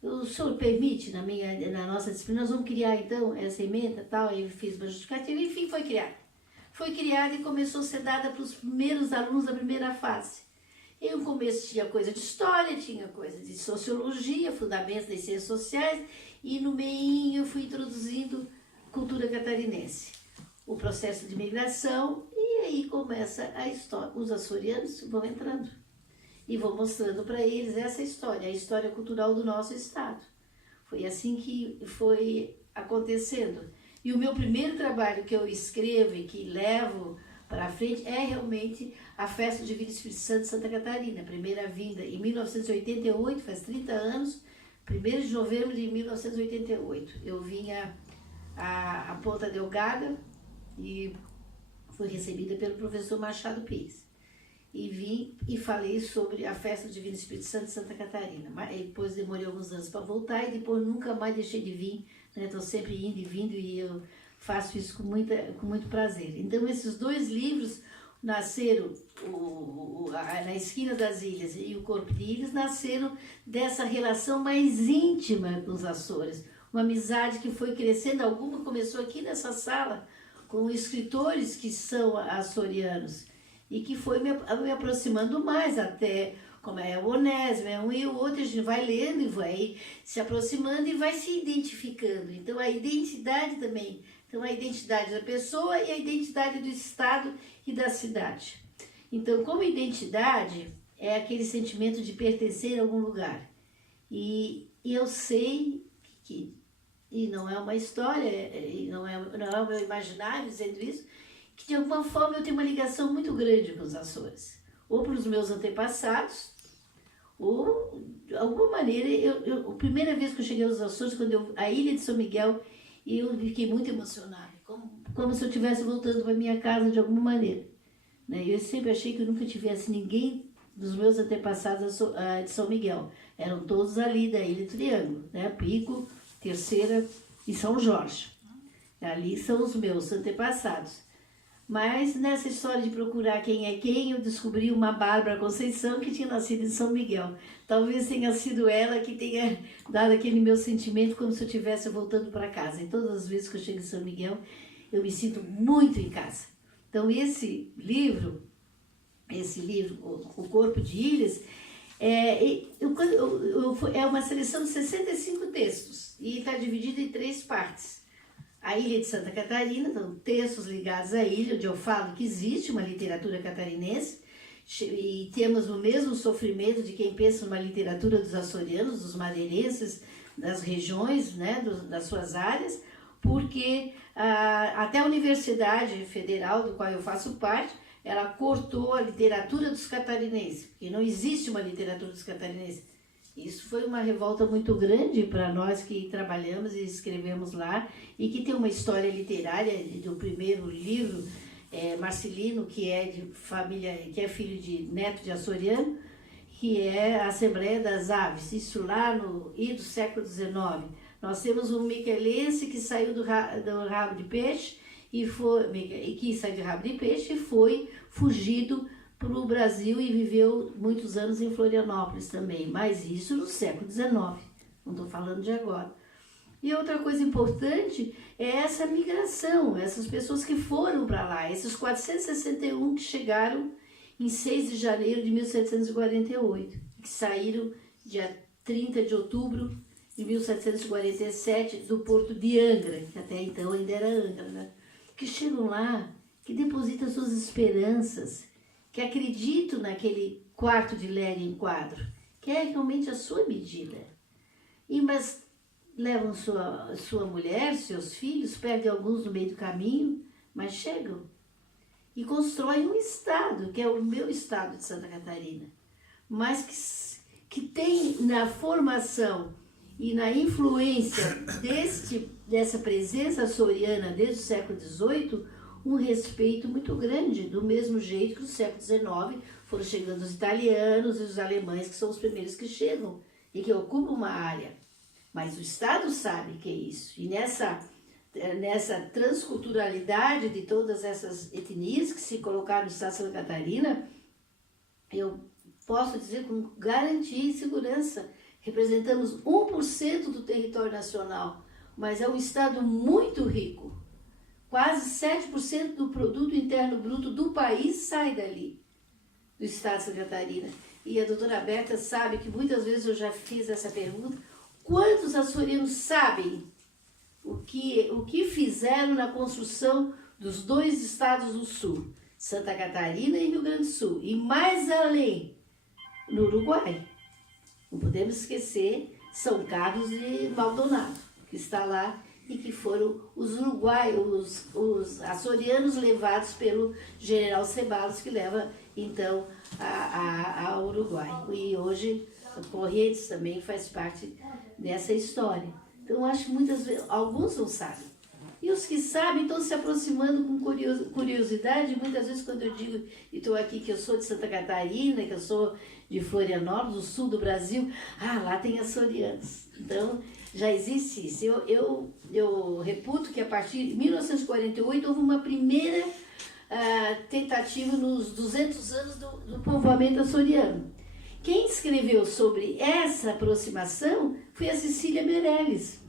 o senhor permite, na nossa disciplina, nós vamos criar então essa emenda e tal, aí eu fiz uma justificativa, enfim, foi criada. Foi criada e começou a ser dada para os primeiros alunos da primeira fase. E no começo tinha coisa de história, tinha coisa de sociologia, fundamentos das ciências sociais, e no meio eu fui introduzindo cultura catarinense, o processo de migração, e aí começa a história. Os açorianos vão entrando e vou mostrando para eles essa história, a história cultural do nosso estado. Foi assim que foi acontecendo. E o meu primeiro trabalho que eu escrevo e que levo para frente é realmente a Festa do Divino Espírito Santo de Santa Catarina, primeira vinda em 1988, faz 30 anos, 1º de novembro de 1988. Eu vinha a Ponta Delgada e fui recebida pelo professor Machado Pires. E vim e falei sobre a Festa do Divino Espírito Santo de Santa Catarina. Mas depois demorei alguns anos para voltar e depois nunca mais deixei de vir. Estou sempre indo e vindo e eu faço isso com muito prazer. Então, esses 2 livros nasceram, Na Esquina das Ilhas e O Corpo de Ilhas, nasceram dessa relação mais íntima com os Açores. Uma amizade que foi crescendo, alguma começou aqui nessa sala, com escritores que são açorianos, e que foi me aproximando mais até, como é o Onésimo, um e o outro, a gente vai lendo e vai se aproximando e vai se identificando. Então, a identidade também. Então, a identidade da pessoa e a identidade do estado e da cidade. Então, como identidade, é aquele sentimento de pertencer a algum lugar. E eu sei que, e não é uma história, e não é o meu imaginário dizendo isso, que de alguma forma eu tenho uma ligação muito grande com os Açores. Ou para os meus antepassados, ou de alguma maneira, a primeira vez que eu cheguei aos Açores, a ilha de São Miguel, eu fiquei muito emocionada, como se eu estivesse voltando para minha casa de alguma maneira. Eu sempre achei que eu nunca tivesse ninguém dos meus antepassados de São Miguel. Eram todos ali da Ilha Triângulo, Pico, Terceira e São Jorge. Ali são os meus antepassados. Mas nessa história de procurar quem é quem, eu descobri uma Bárbara Conceição que tinha nascido em São Miguel. Talvez tenha sido ela que tenha dado aquele meu sentimento como se eu estivesse voltando para casa. E todas as vezes que eu chego em São Miguel, eu me sinto muito em casa. Então esse livro, O Corpo de Ilhas, é uma seleção de 65 textos e está dividido em 3 partes. A Ilha de Santa Catarina, então, textos ligados à ilha, onde eu falo que existe uma literatura catarinense, e temos o mesmo sofrimento de quem pensa numa literatura dos açorianos, dos madeirenses, das regiões, das suas áreas, porque até a Universidade Federal, do qual eu faço parte, ela cortou a literatura dos catarinenses, porque não existe uma literatura dos catarinenses. Isso foi uma revolta muito grande para nós que trabalhamos e escrevemos lá e que tem uma história literária do primeiro livro, Marcelino, que é de família, que é filho de neto de açoriano, que é a Assembleia das Aves, isso lá no do século XIX. Nós temos um miquelense que saiu do rabo de peixe e foi fugido para o Brasil e viveu muitos anos em Florianópolis também, mas isso no século XIX, não estou falando de agora. E outra coisa importante é essa migração, essas pessoas que foram para lá, esses 461 que chegaram em 6 de janeiro de 1748, que saíram dia 30 de outubro de 1747 do porto de Angra, que até então ainda era Angra, que chegam lá, que depositam suas esperanças, que acreditam naquele quarto de Léria em quadro, que é realmente a sua medida. Mas levam sua mulher, seus filhos, perdem alguns no meio do caminho, mas chegam e constroem um estado, que é o meu estado de Santa Catarina, mas que tem na formação e na influência dessa presença açoriana desde o século XVIII, um respeito muito grande, do mesmo jeito que no século XIX foram chegando os italianos e os alemães, que são os primeiros que chegam e que ocupam uma área. Mas o Estado sabe que é isso. E nessa transculturalidade de todas essas etnias que se colocaram no Estado de Santa Catarina, eu posso dizer com garantia e segurança, representamos 1% do território nacional, mas é um estado muito rico. Quase 7% do produto interno bruto do país sai dali, do estado de Santa Catarina. E a doutora Berta sabe que muitas vezes eu já fiz essa pergunta, quantos açorianos sabem o que fizeram na construção dos 2 estados do sul, Santa Catarina e Rio Grande do Sul, e mais além, no Uruguai. Não podemos esquecer São Carlos de Maldonado, que está lá e que foram os uruguaios, os açorianos levados pelo general Ceballos, que leva então ao Uruguai. E hoje Correntes também faz parte dessa história. Então acho que muitas vezes, alguns não sabem. E os que sabem estão se aproximando com curiosidade. Muitas vezes quando eu digo, e estou aqui, que eu sou de Santa Catarina, que eu sou de Florianópolis, do sul do Brasil, lá tem açorianos. Então, já existe isso. Eu reputo que a partir de 1948 houve uma primeira tentativa nos 200 anos do povoamento açoriano. Quem escreveu sobre essa aproximação foi a Cecília Meirelles.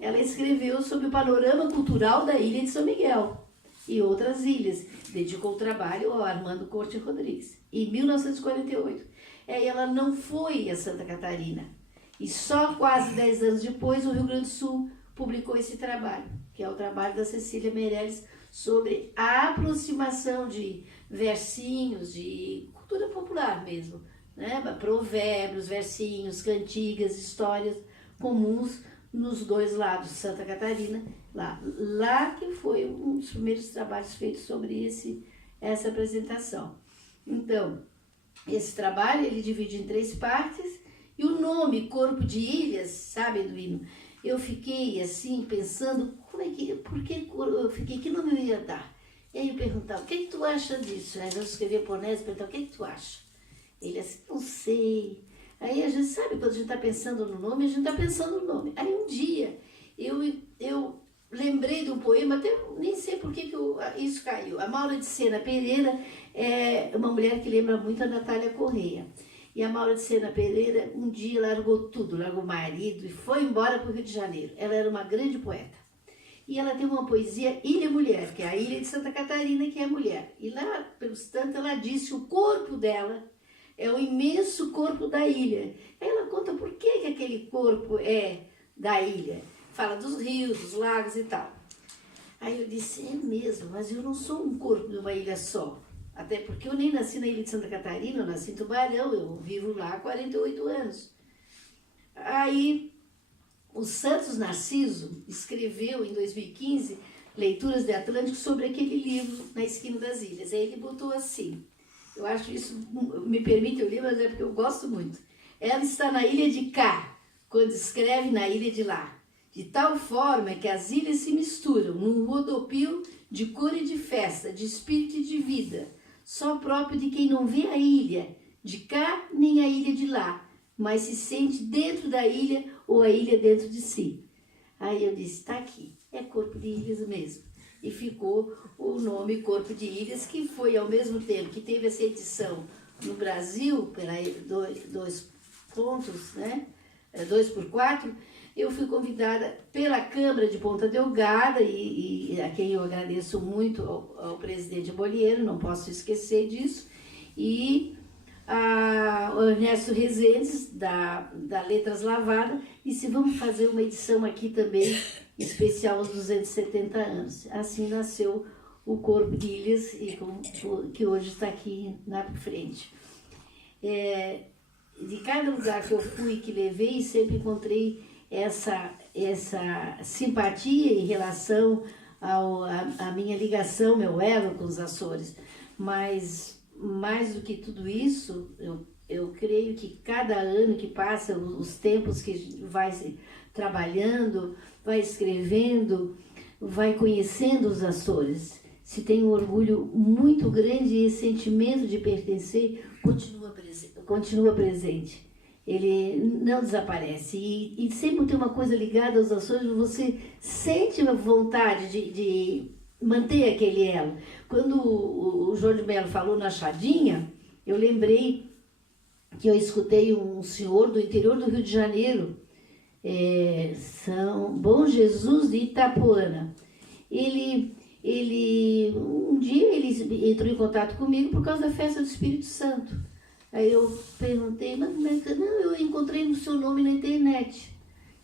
Ela escreveu sobre o panorama cultural da ilha de São Miguel e outras ilhas. Dedicou o trabalho ao Armando Corte Rodrigues, em 1948. Ela não foi a Santa Catarina. E só quase 10 anos depois, o Rio Grande do Sul publicou esse trabalho, que é o trabalho da Cecília Meirelles, sobre a aproximação de versinhos, de cultura popular mesmo, né? Provérbios, versinhos, cantigas, histórias comuns nos 2 lados, Santa Catarina, lá que foi um dos primeiros trabalhos feitos sobre essa apresentação. Então, esse trabalho ele divide em 3 partes, e o nome Corpo de Ilhas, sabe, Eduino? Eu fiquei assim pensando, que nome eu ia dar? E aí eu perguntava, o que tu acha disso? Aí eu escrevia Ponés, perguntava, o que tu acha? Ele assim, não sei. Aí a gente sabe, quando a gente está pensando no nome, a gente está pensando no nome. Aí um dia eu lembrei de um poema, até nem sei por que isso caiu. A Maura de Sena Pereira é uma mulher que lembra muito a Natália Correia. E a Maura de Sena Pereira um dia largou tudo, largou o marido e foi embora para o Rio de Janeiro. Ela era uma grande poeta. E ela tem uma poesia Ilha Mulher, que é a ilha de Santa Catarina, que é mulher. E lá, pelos tantos, ela disse o corpo dela é o imenso corpo da ilha. Aí ela conta por que aquele corpo é da ilha. Fala dos rios, dos lagos e tal. Aí eu disse, é mesmo, mas eu não sou um corpo de uma ilha só. Até porque eu nem nasci na ilha de Santa Catarina, eu nasci em Tubarão, eu vivo lá há 48 anos. Aí o Santos Narciso escreveu em 2015 Leituras de Atlântico sobre aquele livro Na Esquina das Ilhas. Aí ele botou assim, eu acho isso, me permite eu ler, mas é porque eu gosto muito. Ela está na ilha de cá, quando escreve na ilha de lá. De tal forma que as ilhas se misturam num rodopio de cor e de festa, de espírito e de vida, só próprio de quem não vê a ilha de cá nem a ilha de lá, mas se sente dentro da ilha ou a ilha dentro de si. Aí eu disse, está aqui, é Corpo de Ilhas mesmo. E ficou o nome Corpo de Ilhas, que foi ao mesmo tempo que teve essa edição no Brasil, pela 2 pontos, né? 2x4, eu fui convidada pela Câmara de Ponta Delgada, e a quem eu agradeço muito ao presidente Bolheiro, não posso esquecer disso, e o Ernesto Rezendes, da Letras Lavadas, e se vamos fazer uma edição aqui também, especial aos 270 anos. Assim nasceu o Corpo de Ilhas, que hoje está aqui na frente. De cada lugar que eu fui, que levei, sempre encontrei essa simpatia em relação à minha ligação, meu elo com os Açores. Mas, mais do que tudo isso, eu eu creio que cada ano que passa, os tempos que vai se trabalhando, vai escrevendo, vai conhecendo os Açores, se tem um orgulho muito grande e esse sentimento de pertencer continua presente. Ele não desaparece. E sempre tem uma coisa ligada aos Açores, você sente a vontade de manter aquele elo. Quando o João de Mello falou na Chadinha, eu lembrei que eu escutei um senhor do interior do Rio de Janeiro, São Bom Jesus de Itapuana. Um dia ele entrou em contato comigo por causa da festa do Espírito Santo. Aí eu perguntei, mas como é que... Não, eu encontrei o seu nome na internet.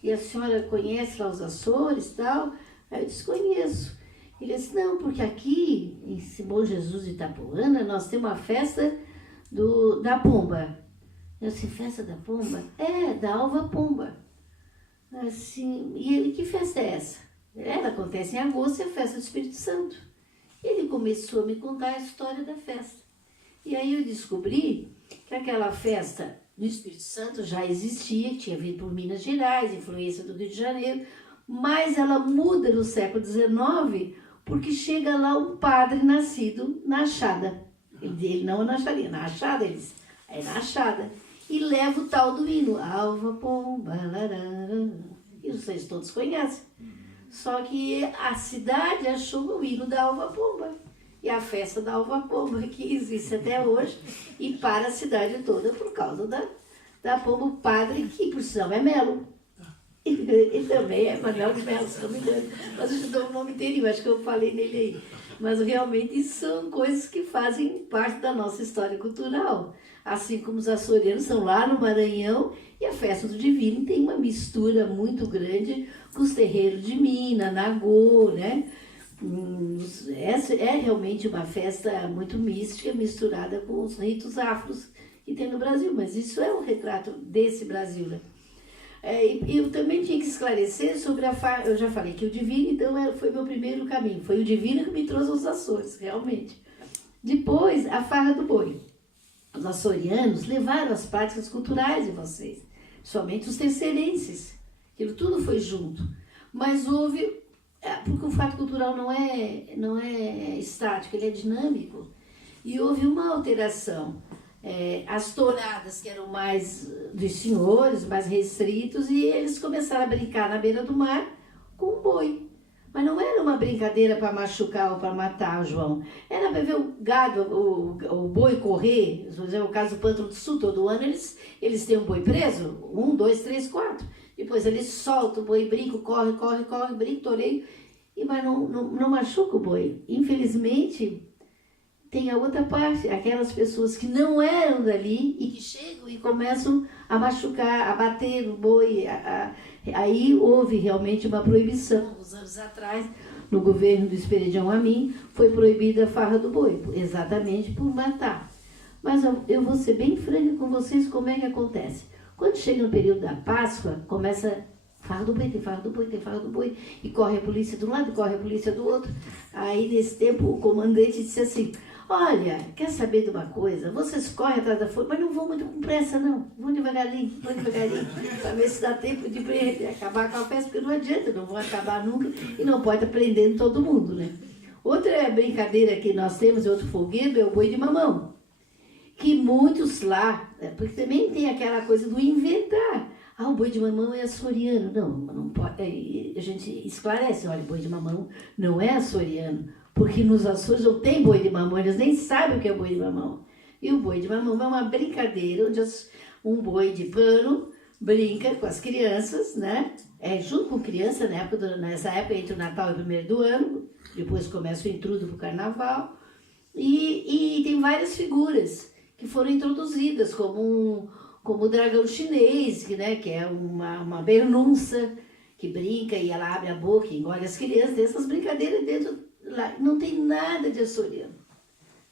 E a senhora conhece lá os Açores e tal? Aí eu disse, conheço. Ele disse, não, porque aqui, em Bom Jesus de Itapuana, nós temos uma festa da Pomba. Eu disse, festa da Pomba? É, da Alva Pomba. Assim, e ele, que festa é essa? Ela acontece em agosto, é a festa do Espírito Santo. Ele começou a me contar a história da festa. E aí eu descobri que aquela festa do Espírito Santo já existia, tinha vindo por Minas Gerais, influência do Rio de Janeiro, mas ela muda no século XIX, porque chega lá um padre nascido na Achada. Ele não na Acharia, na Achada, eles é na Achada. E leva o tal do hino, Alva Pomba, larara. E vocês todos conhecem. Só que a cidade achou o hino da Alva Pomba. E a festa da Alva Pomba, que existe até hoje, e para a cidade toda por causa da Pomba, o padre, que por sinal é Melo. E também é Manuel de Melo, se não me engano. Mas eu dou o nome dele, acho que eu falei nele aí. Mas realmente isso são coisas que fazem parte da nossa história cultural. Assim como os açorianos são lá no Maranhão, e a festa do Divino tem uma mistura muito grande com os terreiros de Minas, Nagô, né? É realmente uma festa muito mística, misturada com os ritos afros que tem no Brasil, mas isso é um retrato desse Brasil, né? E eu também tinha que esclarecer sobre a farra. Eu já falei que o Divino, então, foi meu primeiro caminho. Foi o Divino que me trouxe aos Açores, realmente. Depois, a farra do boi. Os açorianos levaram as práticas culturais de vocês, somente os terceirenses. Aquilo tudo foi junto. Mas houve... Porque o fato cultural não é estático, ele é dinâmico. E houve uma alteração. As touradas, que eram mais dos senhores, mais restritos, e eles começaram a brincar na beira do mar com o boi. Mas não era uma brincadeira para machucar ou para matar, João. Era para ver o gado, o boi correr. Por exemplo, o caso do Pântano do Sul, todo ano eles têm um boi preso, 1, 2, 3, 4. Depois eles soltam o boi, brinca, corre, brinca, toreio, mas não machuca o boi. Infelizmente, tem a outra parte, aquelas pessoas que não eram dali e que chegam e começam a machucar, a bater o boi. Aí houve realmente uma proibição. Uns anos atrás, no governo do Esperidião Amin, foi proibida a farra do boi, exatamente por matar. Mas eu vou ser bem franca com vocês, como é que acontece. Quando chega no período da Páscoa, começa farra do boi, tem farra do boi, tem farra do boi, e corre a polícia de um lado, e corre a polícia do outro. Aí, nesse tempo, o comandante disse assim, olha, quer saber de uma coisa? Vocês correm atrás da folha, mas não vão muito com pressa, não. Vão devagarinho, para ver se dá tempo de acabar com a festa, porque não adianta, não vão acabar nunca, e não pode estar prendendo todo mundo, né? Outra brincadeira que nós temos, outro folguedo, é o boi de mamão. Que muitos lá, porque também tem aquela coisa do inventar. O boi de mamão é açoriano. Não pode. A gente esclarece, olha, boi de mamão não é açoriano, porque nos Açores não tem boi de mamão, eles nem sabem o que é boi de mamão. E o boi de mamão é uma brincadeira onde um boi de pano brinca com as crianças, né? Junto com criança, nessa época entre o Natal e o 1º do ano, depois começa o intrudo para o Carnaval, e tem várias figuras que foram introduzidas, como o dragão chinês, que é uma bernunça que brinca e ela abre a boca e engole as crianças. Tem essas brincadeiras dentro lá. Não tem nada de açoriano.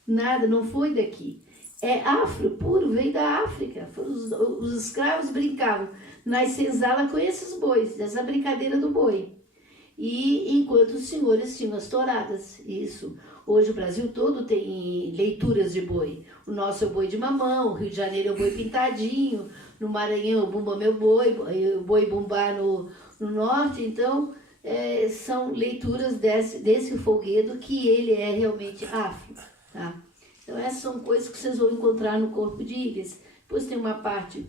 Nada, não foi daqui. É afro puro, veio da África. Os escravos brincavam nas senzalas com esses bois, dessa brincadeira do boi. e enquanto os senhores tinham as touradas. Isso. Hoje o Brasil todo tem leituras de boi. O nosso é o boi de mamão, o Rio de Janeiro é o boi pintadinho, no Maranhão o bumba meu boi, o boi bumbá no norte. Então, são leituras desse folguedo que ele é realmente afro. Tá? Então, essas são coisas que vocês vão encontrar no Corpo de Ilhas. Depois tem uma parte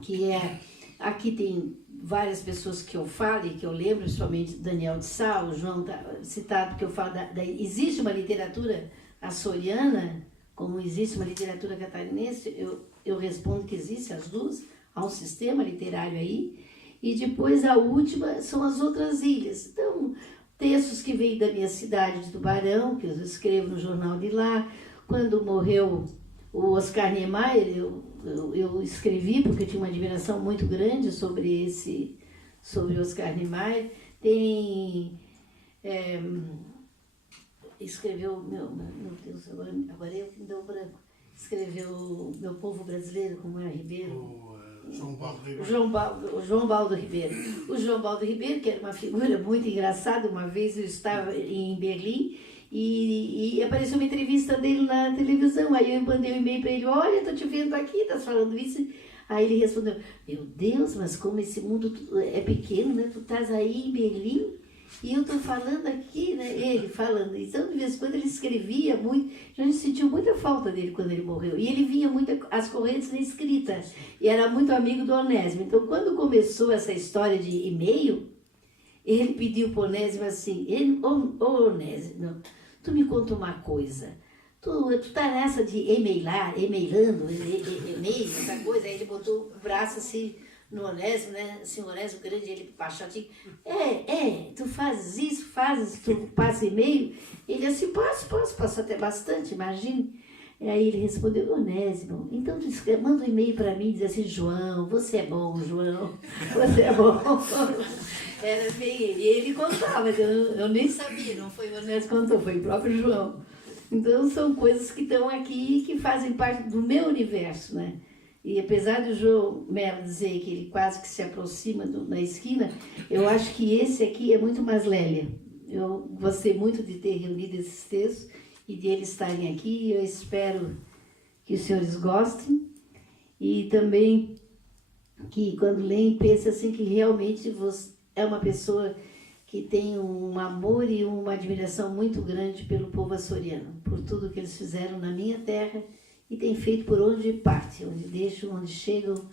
que aqui tem várias pessoas que eu falo e que eu lembro, principalmente Daniel de Sá, o João tá citado, porque eu falo existe uma literatura açoriana, como existe uma literatura catarinense, eu respondo que existe as duas, há um sistema literário aí, e depois a última são as outras ilhas. Então, textos que vêm da minha cidade de Tubarão, que eu escrevo no jornal de lá. Quando morreu o Oscar Niemeyer, eu escrevi, porque eu tinha uma admiração muito grande sobre o Oscar Niemeyer. Escreveu, meu Deus, agora eu que me deu branco. Escreveu Meu Povo Brasileiro, como é Ribeiro. João Baldo Ribeiro. O João Baldo Ribeiro. O João Baldo Ribeiro, que era uma figura muito engraçada. Uma vez eu estava em Berlim e apareceu uma entrevista dele na televisão. Aí eu mandei um e-mail para ele: olha, estou te vendo aqui, estás falando isso. Aí ele respondeu: meu Deus, mas como esse mundo é pequeno, né? Tu estás aí em Berlim e eu estou falando aqui, né? Ele falando. Então, de vez em quando ele escrevia muito. A gente sentiu muita falta dele quando ele morreu. E ele vinha muito às correntes na escrita. E era muito amigo do Onésimo. Então, quando começou essa história de e-mail, ele pediu para o Onésimo assim: Onésimo, tu me conta uma coisa. Tu tá nessa de e-mailando, e-mail, essa coisa. Aí ele botou o braço assim no Onésimo, né? Assim, o Onésimo grande, ele baixadinho. Tu fazes isso, tu passa e-mail? Ele assim: posso até bastante, imagine. E aí ele respondeu: Onésimo, então tu manda um e-mail para mim e diz assim: João, você é bom, João, você é bom. Era bem ele. E ele contava, eu nem sabia, não foi o Onésimo que contou, foi o próprio João. Então são coisas que estão aqui que fazem parte do meu universo, né? E apesar do João Melo dizer que ele quase que se aproxima na esquina, eu acho que esse aqui é muito mais Lélia. Eu gostei muito de ter reunido esses textos e de eles estarem aqui. Eu espero que os senhores gostem e também que quando leem pensem assim que realmente você é uma pessoa que tem um amor e uma admiração muito grande pelo povo açoriano, por tudo que eles fizeram na minha terra e têm feito por onde parte, onde deixam, onde chegam,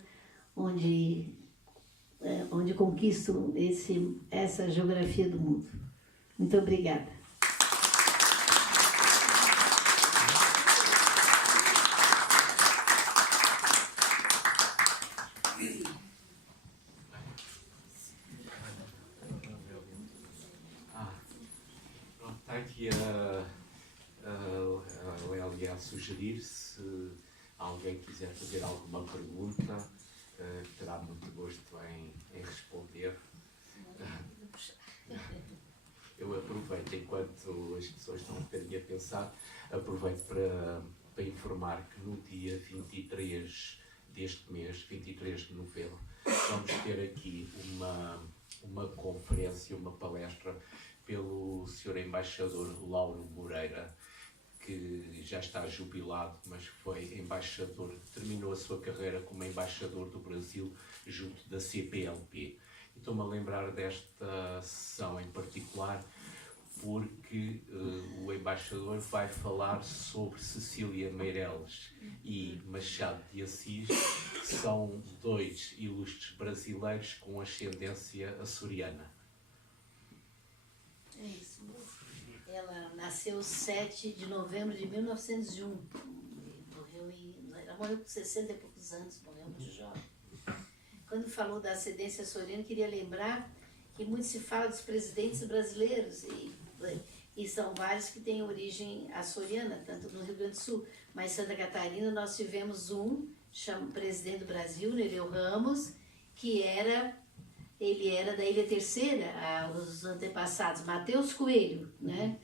onde conquistam essa geografia do mundo. Muito obrigada. Está aqui a Lélia a sugerir, se alguém quiser fazer alguma pergunta, terá muito gosto em responder. Eu aproveito, enquanto as pessoas estão um bocadinho a pensar, aproveito para informar que no dia 23 deste mês, 23 de novembro, vamos ter aqui uma conferência, uma palestra pelo Sr. Embaixador Lauro Moreira, que já está jubilado, mas foi embaixador, terminou a sua carreira como embaixador do Brasil junto da CPLP. Estou-me a lembrar desta sessão em particular porque o embaixador vai falar sobre Cecília Meireles e Machado de Assis, que são dois ilustres brasileiros com ascendência açoriana. É isso mesmo. Ela nasceu 7 de novembro de 1901. Ela morreu com 60 e poucos anos, morreu muito jovem. Quando falou da ascendência açoriana, queria lembrar que muito se fala dos presidentes brasileiros, e são vários que têm origem açoriana, tanto no Rio Grande do Sul. Mas em Santa Catarina nós tivemos presidente do Brasil, Nereu Ramos, que ele era da Ilha Terceira, os antepassados, Mateus Coelho, né?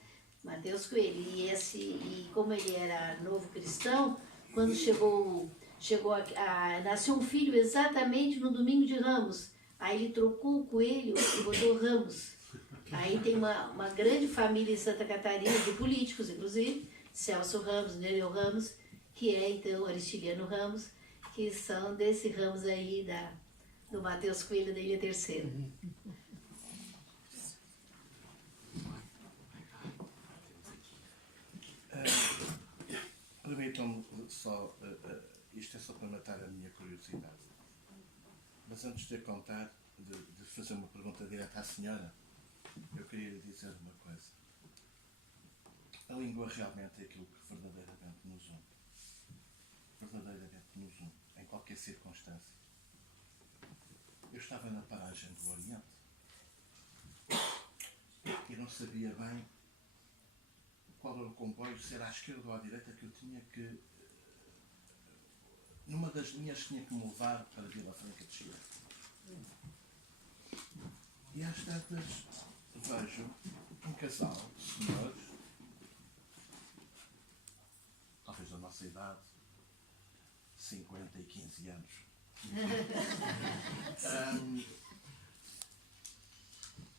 Mateus Coelho. E como ele era novo cristão, quando nasceu um filho exatamente no domingo de Ramos. Aí ele trocou o coelho e botou Ramos. Aí tem uma grande família em Santa Catarina, de políticos, inclusive, Celso Ramos, Nereu Ramos, que é então Aristiliano Ramos, que são desse Ramos aí do Matheus Coelho da Ilha Terceira. Permitam-me só, isto é só para matar a minha curiosidade. Mas antes de contar, de fazer uma pergunta direta à senhora, eu queria lhe dizer uma coisa. A língua realmente é aquilo que verdadeiramente nos une. Verdadeiramente nos une, em qualquer circunstância. Eu estava na paragem do Oriente e não sabia bem qual era o comboio, se era à esquerda ou à direita, que eu tinha que... Numa das linhas tinha que me levar para Vila Franca de Xira. E às tantas vejo um casal de senhores, talvez da nossa idade, 50 e 15 anos.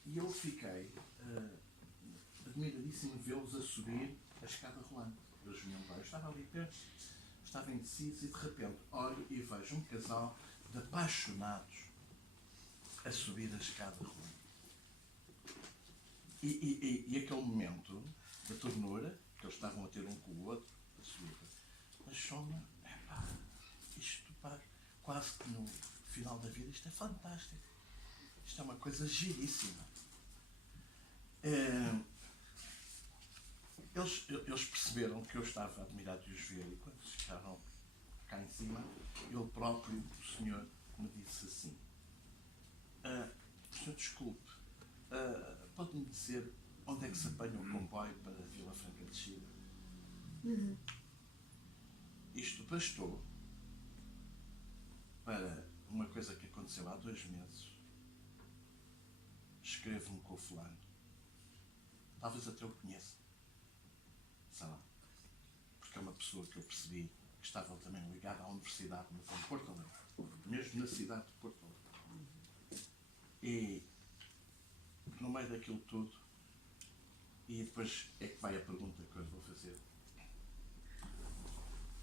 E eu fiquei admiradíssimo vê-los a subir a escada rolante. Eles vinham lá, eu estava ali perto, estava indeciso e de repente olho e vejo um casal de apaixonados a subir a escada rolante. E aquele momento da ternura, que eles estavam a ter um com o outro, a subir, achou-me, isto quase que no final da vida, isto é fantástico. Isto é uma coisa giríssima. Eles perceberam que eu estava admirado de os ver e quando chegaram cá em cima, ele próprio, o senhor, me disse assim: senhor, desculpe, pode-me dizer onde é que se apanha o comboio para Vila Franca de Xira? Isto bastou para uma coisa que aconteceu há 2 meses. Escrevo-me com o fulano. Talvez até o conheça. Sei lá. Porque é uma pessoa que eu percebi que estava também ligada à universidade, mas em Porto Alegre. Mesmo na cidade de Porto Alegre. E no meio daquilo tudo, e depois é que vai a pergunta que eu lhe vou fazer.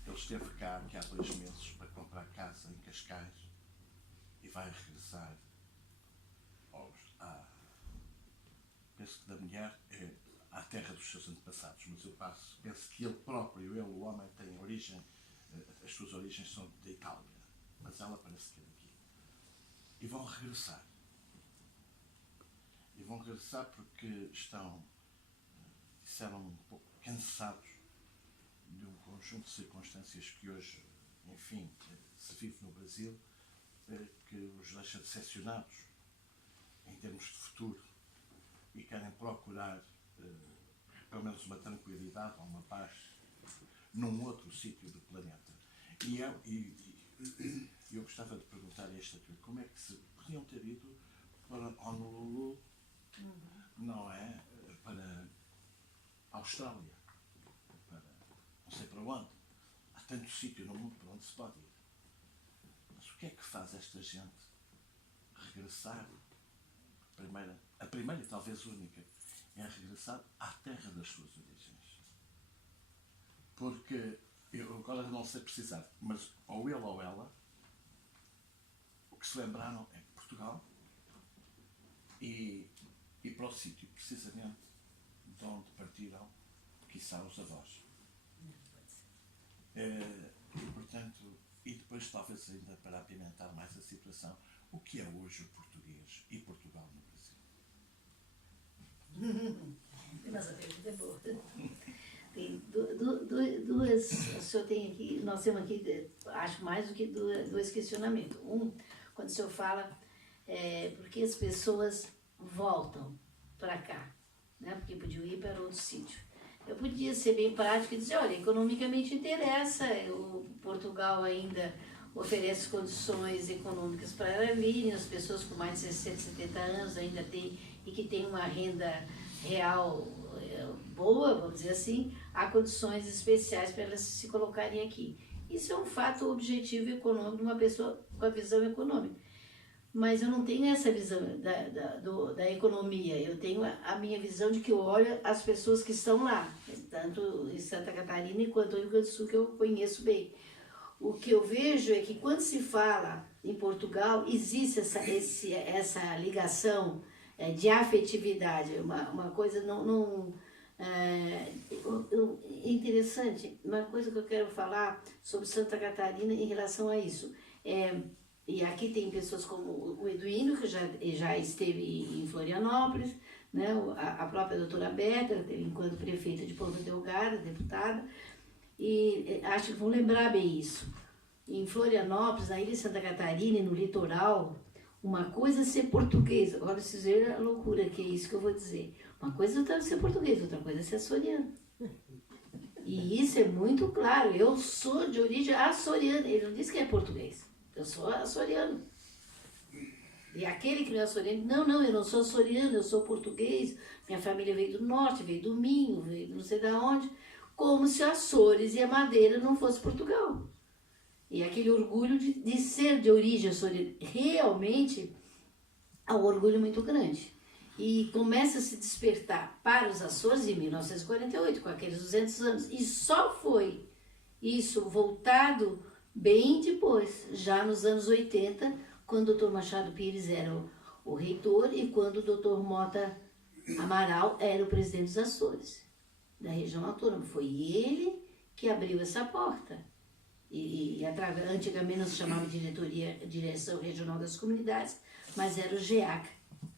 Ele esteve cá aqui há 2 meses para comprar casa em Cascais e vai regressar penso que da mulher à terra dos seus antepassados, mas eu penso que ele próprio, ele, o homem, tem origem, as suas origens são da Itália, mas ela parece que é daqui. E vão regressar. E vão regressar porque estão, disseram, um pouco cansados de um conjunto de circunstâncias que hoje, enfim, se vive no Brasil, que os deixa decepcionados em termos de futuro e querem procurar pelo menos uma tranquilidade ou uma paz num outro sítio do planeta. E eu gostava de perguntar a este aqui, como é que se podiam ter ido para Honolulu, não é? Para a Austrália, para não sei para onde. Há tanto sítio no mundo para onde se pode ir. Mas o que é que faz esta gente regressar? A primeira e talvez única é regressar à terra das suas origens. Porque eu agora não sei precisar, mas ou ele ou ela, o que se lembraram é Portugal e para o sítio precisamente de onde partiram, quiçá, os avós. E portanto, e depois talvez ainda para apimentar mais a situação, o que é hoje o português e Portugal no Brasil? Mas a pergunta é boa. Tem duas. O senhor tem aqui, nós temos aqui, acho mais do que dois questionamentos. Quando o senhor fala por que as pessoas voltam para cá, né? Porque podiam ir para outro sítio. Eu podia ser bem prático e dizer, olha, economicamente interessa, o Portugal ainda oferece condições econômicas para virem, as pessoas com mais de 60, 70 anos ainda têm, e que têm uma renda real boa, vamos dizer assim, há condições especiais para elas se colocarem aqui. Isso é um fato objetivo econômico de uma pessoa com a visão econômica. mas eu não tenho essa visão da economia. Eu tenho a minha visão de que eu olho as pessoas que estão lá, tanto em Santa Catarina quanto no Rio Grande do Sul, que eu conheço bem. O que eu vejo é que quando se fala em Portugal, existe essa ligação de afetividade, uma coisa interessante, uma coisa que eu quero falar sobre Santa Catarina em relação a isso. E aqui tem pessoas como o Eduino, que já esteve em Florianópolis, né? A própria doutora Berta, enquanto prefeita de Ponta Delgada, deputada, e acho que vão lembrar bem isso. Em Florianópolis, na ilha de Santa Catarina e no litoral, uma coisa é ser português. Agora, vocês verem a loucura que é isso que eu vou dizer. Uma coisa é ser português, outra coisa é ser açoriano. E isso é muito claro. Eu sou de origem açoriana. Ele não disse que é português. Eu sou açoriano. E aquele que não é açoriano, não, eu não sou açoriano, eu sou português. Minha família veio do norte, veio do Minho, veio não sei de onde. Como se Açores e a Madeira não fosse Portugal. E aquele orgulho de ser de origem açoriana. Realmente, há um orgulho muito grande. E começa a se despertar para os Açores em 1948, com aqueles 200 anos. E só foi isso voltado bem depois, já nos anos 80, quando o Dr. Machado Pires era o reitor e quando o Dr. Mota Amaral era o presidente dos Açores, da região autônoma. Foi ele que abriu essa porta. Antigamente não se chamava Direção Regional das Comunidades, mas era o GEAC,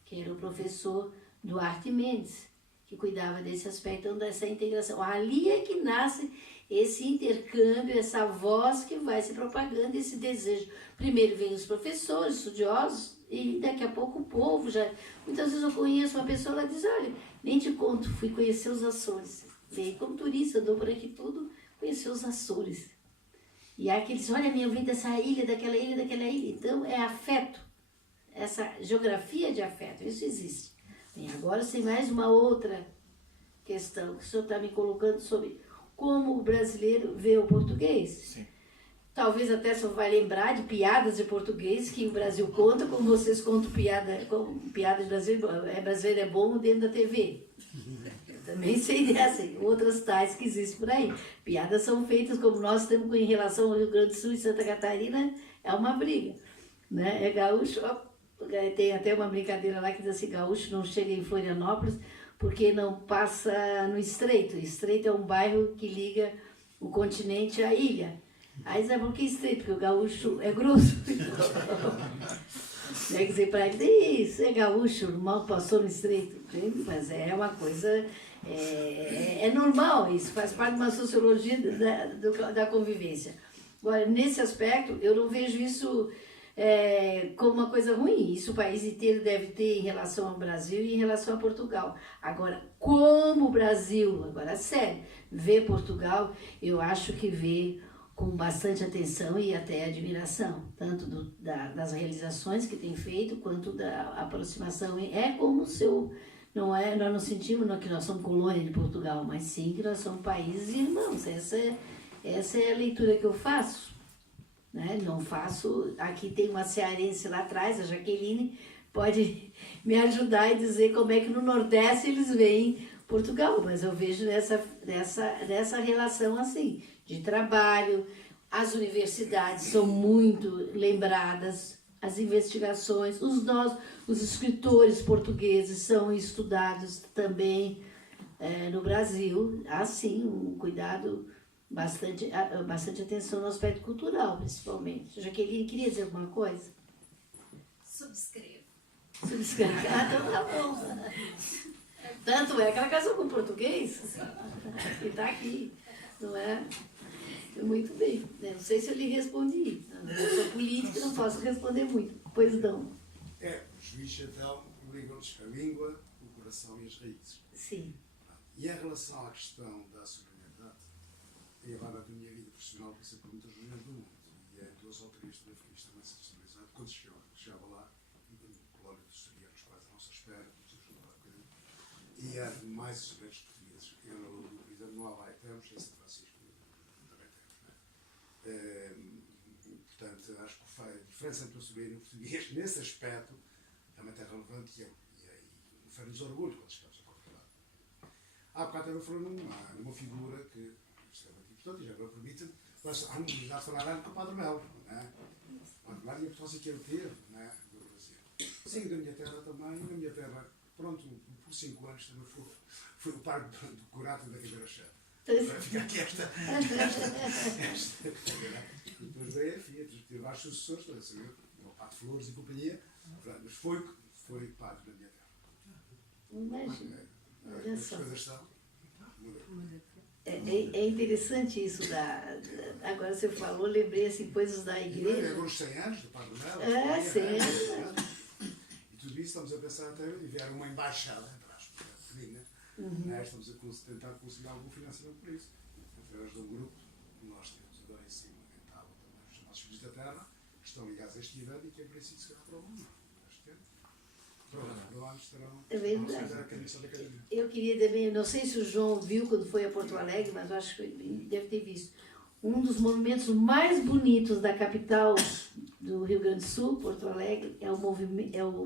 que era o professor Duarte Mendes, que cuidava desse aspecto, então, dessa integração. Ali é que nasce esse intercâmbio, essa voz que vai se propagando, esse desejo. Primeiro vem os professores, estudiosos, e daqui a pouco o povo já... Muitas vezes eu conheço uma pessoa, ela diz, olha, nem te conto, fui conhecer os Açores. Veio como turista, andou por aqui tudo, conheceu os Açores. E aí que eles, olha, minha vida dessa ilha, daquela ilha, daquela ilha. Então, é afeto. Essa geografia de afeto, isso existe. E agora tem mais uma outra questão que o senhor está me colocando sobre como o brasileiro vê o português. Sim. Talvez até o senhor vai lembrar de piadas de português que o Brasil conta, como vocês contam piada de brasileiro é bom dentro da TV. Eu também sei dessa, outras tais que existem por aí. Piadas são feitas como nós temos em relação ao Rio Grande do Sul e Santa Catarina, é uma briga. Né? É gaúcho, tem até uma brincadeira lá que diz assim, gaúcho não chega em Florianópolis porque não passa no Estreito. Estreito é um bairro que liga o continente à ilha. Aí sabe por que Estreito? Porque o gaúcho é grosso. Quer dizer, para ele, isso é gaúcho, mal passou no Estreito. Mas é uma coisa, é normal isso, faz parte de uma sociologia da convivência. Agora, nesse aspecto, eu não vejo isso como uma coisa ruim. Isso o país inteiro deve ter em relação ao Brasil e em relação a Portugal. Agora, como o Brasil, agora sério, vê Portugal, eu acho que vê com bastante atenção e até admiração, tanto das realizações que tem feito, quanto da aproximação. É como o seu... Não é, nós não sentimos que nós somos colônia de Portugal, mas sim que nós somos países irmãos. Essa é a leitura que eu faço. Né? Não faço... Aqui tem uma cearense lá atrás, a Jaqueline, pode me ajudar e dizer como é que no Nordeste eles veem Portugal, mas eu vejo nessa relação assim, de trabalho. As universidades são muito lembradas, as investigações, os escritores portugueses são estudados também no Brasil. Há sim um cuidado, bastante atenção no aspecto cultural, principalmente. Jaqueline, queria dizer alguma coisa? Subscrevo. Então tá bom. Tanto é que ela casou com um português e está aqui, não é? Muito bem. Não sei se eu lhe respondi. Eu sou política, não posso responder muito. Pois não. Os bichos então ligam-nos a língua, o coração e as raízes. Sim. E em relação à questão da solidariedade, eu agora da minha vida profissional passei por muitas regiões do mundo e em 2 ou 3 também fiquei extremamente sensibilizado quando chegava lá e tinha um colónio de estudiantes quase à nossa espera, nos ajudava um bocadinho. E há mais estudantes portugueses. Eu, por exemplo, no Havaí temos, em São Francisco também temos. portanto, acho que a diferença entre o açoriano e o português, nesse aspecto, é uma terra relevante e faz-nos orgulho quando chegamos a Portugal. Há bocado eu falei numa figura que é muito importante, e já agora permite-me, mas há um já falar com o Padre Melo, não é? O Padre Melo e a importância que ele teve, não é? No Brasil. Sim, da minha terra também, na minha terra, pronto, por 5 anos também fui o par do curato da Ribeira Chã. Para ficar aqui esta. Depois veio a FIA, tive vários sucessores, estás a saber? O Pato Flores e companhia, mas foi padre da minha terra. Imagina. Olha As só. coisas são. É interessante isso. Agora você falou, lembrei assim, coisas da igreja. Agora os 100 anos do Padre Melo. 100 anos. E tudo isso estamos a pensar até enviar uma embaixada, entre aspas, pequenina. Estamos a tentar conseguir algum financiamento por isso. Através de um grupo que nós temos agora em cima, em Tábua também, os nossos filhos da terra, que estão ligados a este evento e que em princípio será para o mundo. Para lá estarão. É verdade. Eu queria também, não sei se o João viu quando foi a Porto Alegre, mas eu acho que deve ter visto. Um dos monumentos mais bonitos da capital do Rio Grande do Sul, Porto Alegre, é o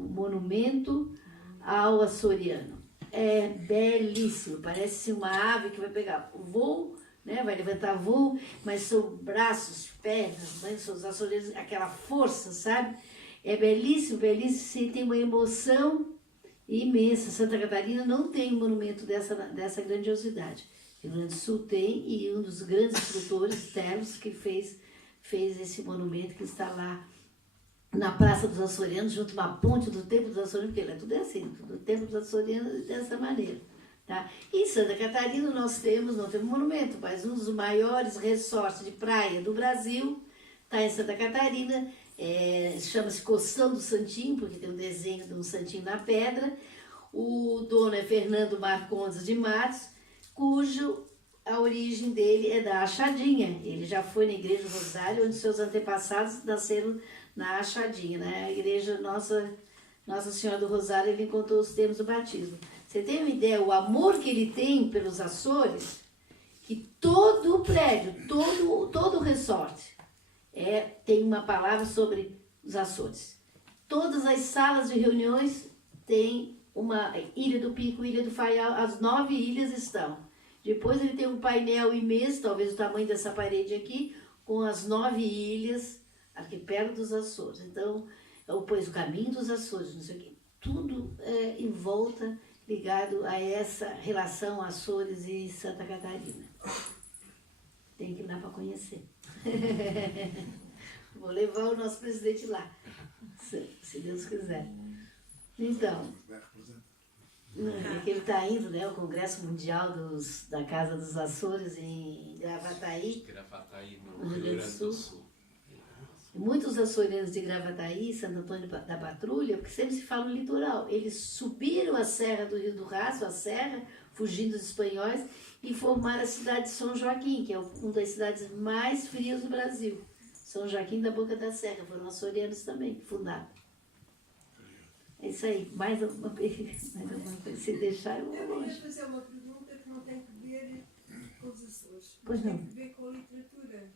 monumento ao açoriano. É belíssimo, parece uma ave que vai pegar voo, né? Vai levantar voo, mas são braços, pernas, né? São os açorianos, aquela força, sabe? É belíssimo, belíssimo, tem uma emoção imensa. Santa Catarina não tem um monumento dessa grandiosidade. Rio Grande do Sul tem, e um dos grandes escultores, Telos, que fez esse monumento que está lá na Praça dos Açorianos, junto a uma ponte do Templo dos Açorianos, porque lá tudo é assim, tudo o Templo dos Açorianos dessa maneira. Tá? E em Santa Catarina não temos monumento, mas um dos maiores resorts de praia do Brasil está em Santa Catarina. Chama-se Coção do Santinho, porque tem um desenho de um santinho na pedra. O dono é Fernando Marcondes de Matos, cujo a origem dele é da Achadinha. Ele já foi na Igreja do Rosário, onde seus antepassados nasceram na Achadinha, né? A igreja Nossa Senhora do Rosário, ele encontrou os termos do batismo. Você tem uma ideia, o amor que ele tem pelos Açores, que todo o prédio, todo o resort, tem uma palavra sobre os Açores. Todas as salas de reuniões têm uma Ilha do Pico, Ilha do Faial, as 9 ilhas estão. Depois ele tem um painel imenso, talvez o tamanho dessa parede aqui, com as 9 ilhas, arquipélago dos Açores. Então, depois o caminho dos Açores, não sei o quê. Tudo em volta ligado a essa relação Açores e Santa Catarina. Tem que ir lá para conhecer. Vou levar o nosso presidente lá, se Deus quiser. Então, é que ele está indo, né, ao Congresso Mundial da Casa dos Açores em Gravataí, no Rio Grande do Sul. Muitos açorianos de Gravataí, Santo Antônio da Patrulha, porque sempre se fala no litoral, eles subiram a Serra do Rio do Rastro, a serra, fugindo dos espanhóis, e formaram a cidade de São Joaquim, que é uma das cidades mais frias do Brasil. São Joaquim da Boca da Serra, foram açorianos também que fundaram. É isso aí, mais alguma coisa, se deixar eu vou Eu longe. queria fazer uma pergunta que não tem que ver com os Açores, Pois tem não. que ver com a literatura.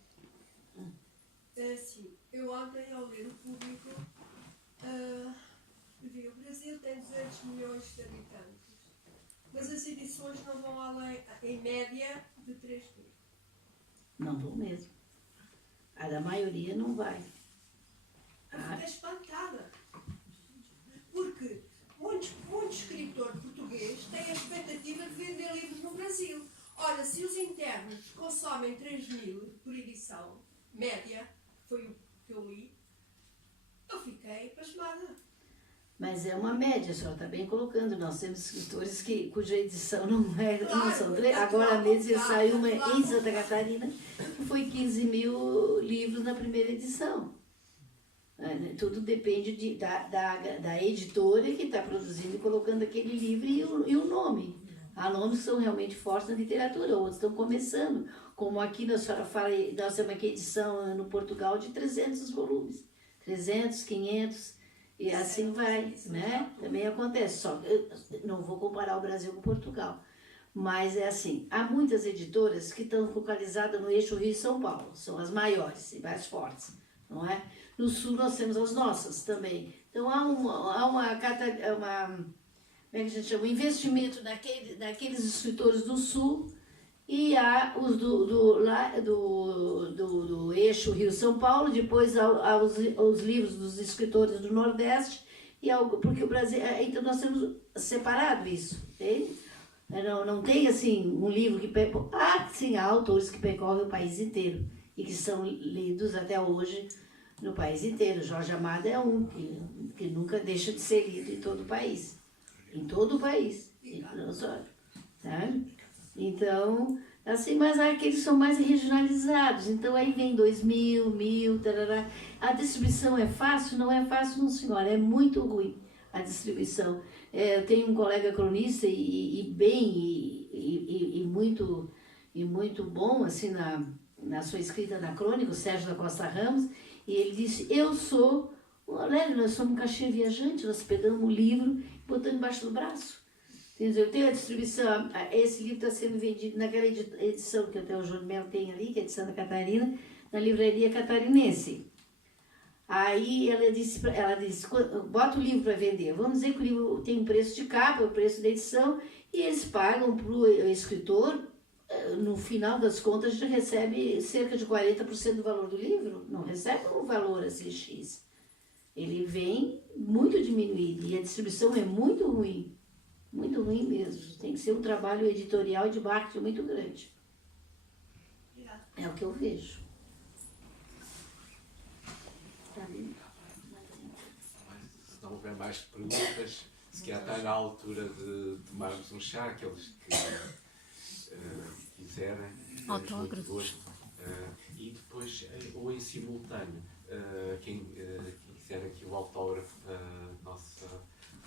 É assim, eu ontem ao ler o Público, vi o Brasil tem 200 milhões de habitantes, mas as edições não vão além, em média, de 3 mil. Não vou mesmo. A da maioria não vai. Eu fiquei espantada, porque muito escritor português tem a expectativa de vender livros no Brasil. Ora, se os internos consomem 3 mil por edição, média, foi o que eu li, eu fiquei pasmada. Mas é uma média, a senhora está bem colocando. Nós temos escritores cuja edição não são três. Agora mesmo saiu uma em Santa Catarina, que foi 15 mil livros na primeira edição. Tudo depende da editora que está produzindo e colocando aquele livro e o nome. Há nomes que são realmente fortes na literatura, outros estão começando. Como aqui a senhora fala, nós temos aqui edição no Portugal de 300 volumes. 300, 500, e assim vai, né? Também acontece. Só eu não vou comparar o Brasil com Portugal. Mas é assim, há muitas editoras que estão focalizadas no eixo Rio e São Paulo. São as maiores e mais fortes. não é? No Sul nós temos as nossas também. Então há como é que a gente chama? Um investimento daqueles escritores do Sul e há os do eixo Rio-São Paulo, depois há os livros dos escritores do Nordeste, porque o Brasil, então nós temos separado isso, entende? Não tem assim um livro que sim, há autores que percorrem o país inteiro e que são lidos até hoje no país inteiro. Jorge Amado é um que nunca deixa de ser lido em todo o país. Em todo o país. Não só, sabe? Então, assim, mas há aqueles que são mais regionalizados. Então aí vem 2000, 1000, tarará. A distribuição é fácil? Não é fácil, não, senhora. É muito ruim a distribuição. Eu tenho um colega cronista muito bom assim na sua escrita na crônica, o Sérgio da Costa Ramos, e ele disse: nós somos um cachê viajante, nós pegamos o livro e botamos embaixo do braço. Entendeu? Eu tenho a distribuição, esse livro está sendo vendido naquela edição que até o João Melo tem ali, que é de Santa Catarina, na livraria catarinense. Aí ela disse, bota o livro para vender. Vamos dizer que o livro tem um preço de capa, o preço da edição, e eles pagam para o escritor, no final das contas, a gente recebe cerca de 40% do valor do livro. Não recebe um valor assim X. Ele vem muito diminuído e a distribuição é muito ruim mesmo. Tem que ser um trabalho editorial e de marketing muito grande. É o que eu vejo. Se não houver mais perguntas, se calhar está na altura de tomarmos um chá, aqueles que quiserem. Muito gosto. E depois, ou em simultâneo, quem quiser aqui o autógrafo da nossa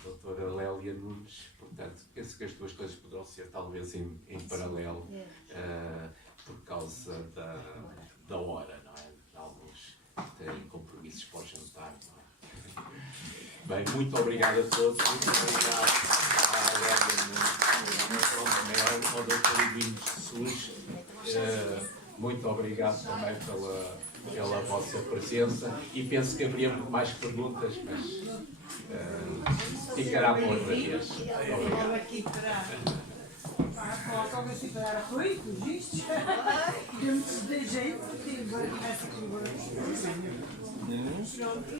doutora Lélia Nunes. Portanto, penso que as duas coisas poderão ser talvez em paralelo, por causa da hora, não é? Alguns têm compromissos para o jantar, não é? Bem, muito obrigado a todos. Muito obrigado à Lélia Nunes, ao Dr. Edwin Jesus. Muito obrigado também pela vossa presença e penso que haveria mais perguntas, mas ficará para outra vez. Obrigado. Faltava separar arroz, cogiste? Eu me desejei porque agora começa a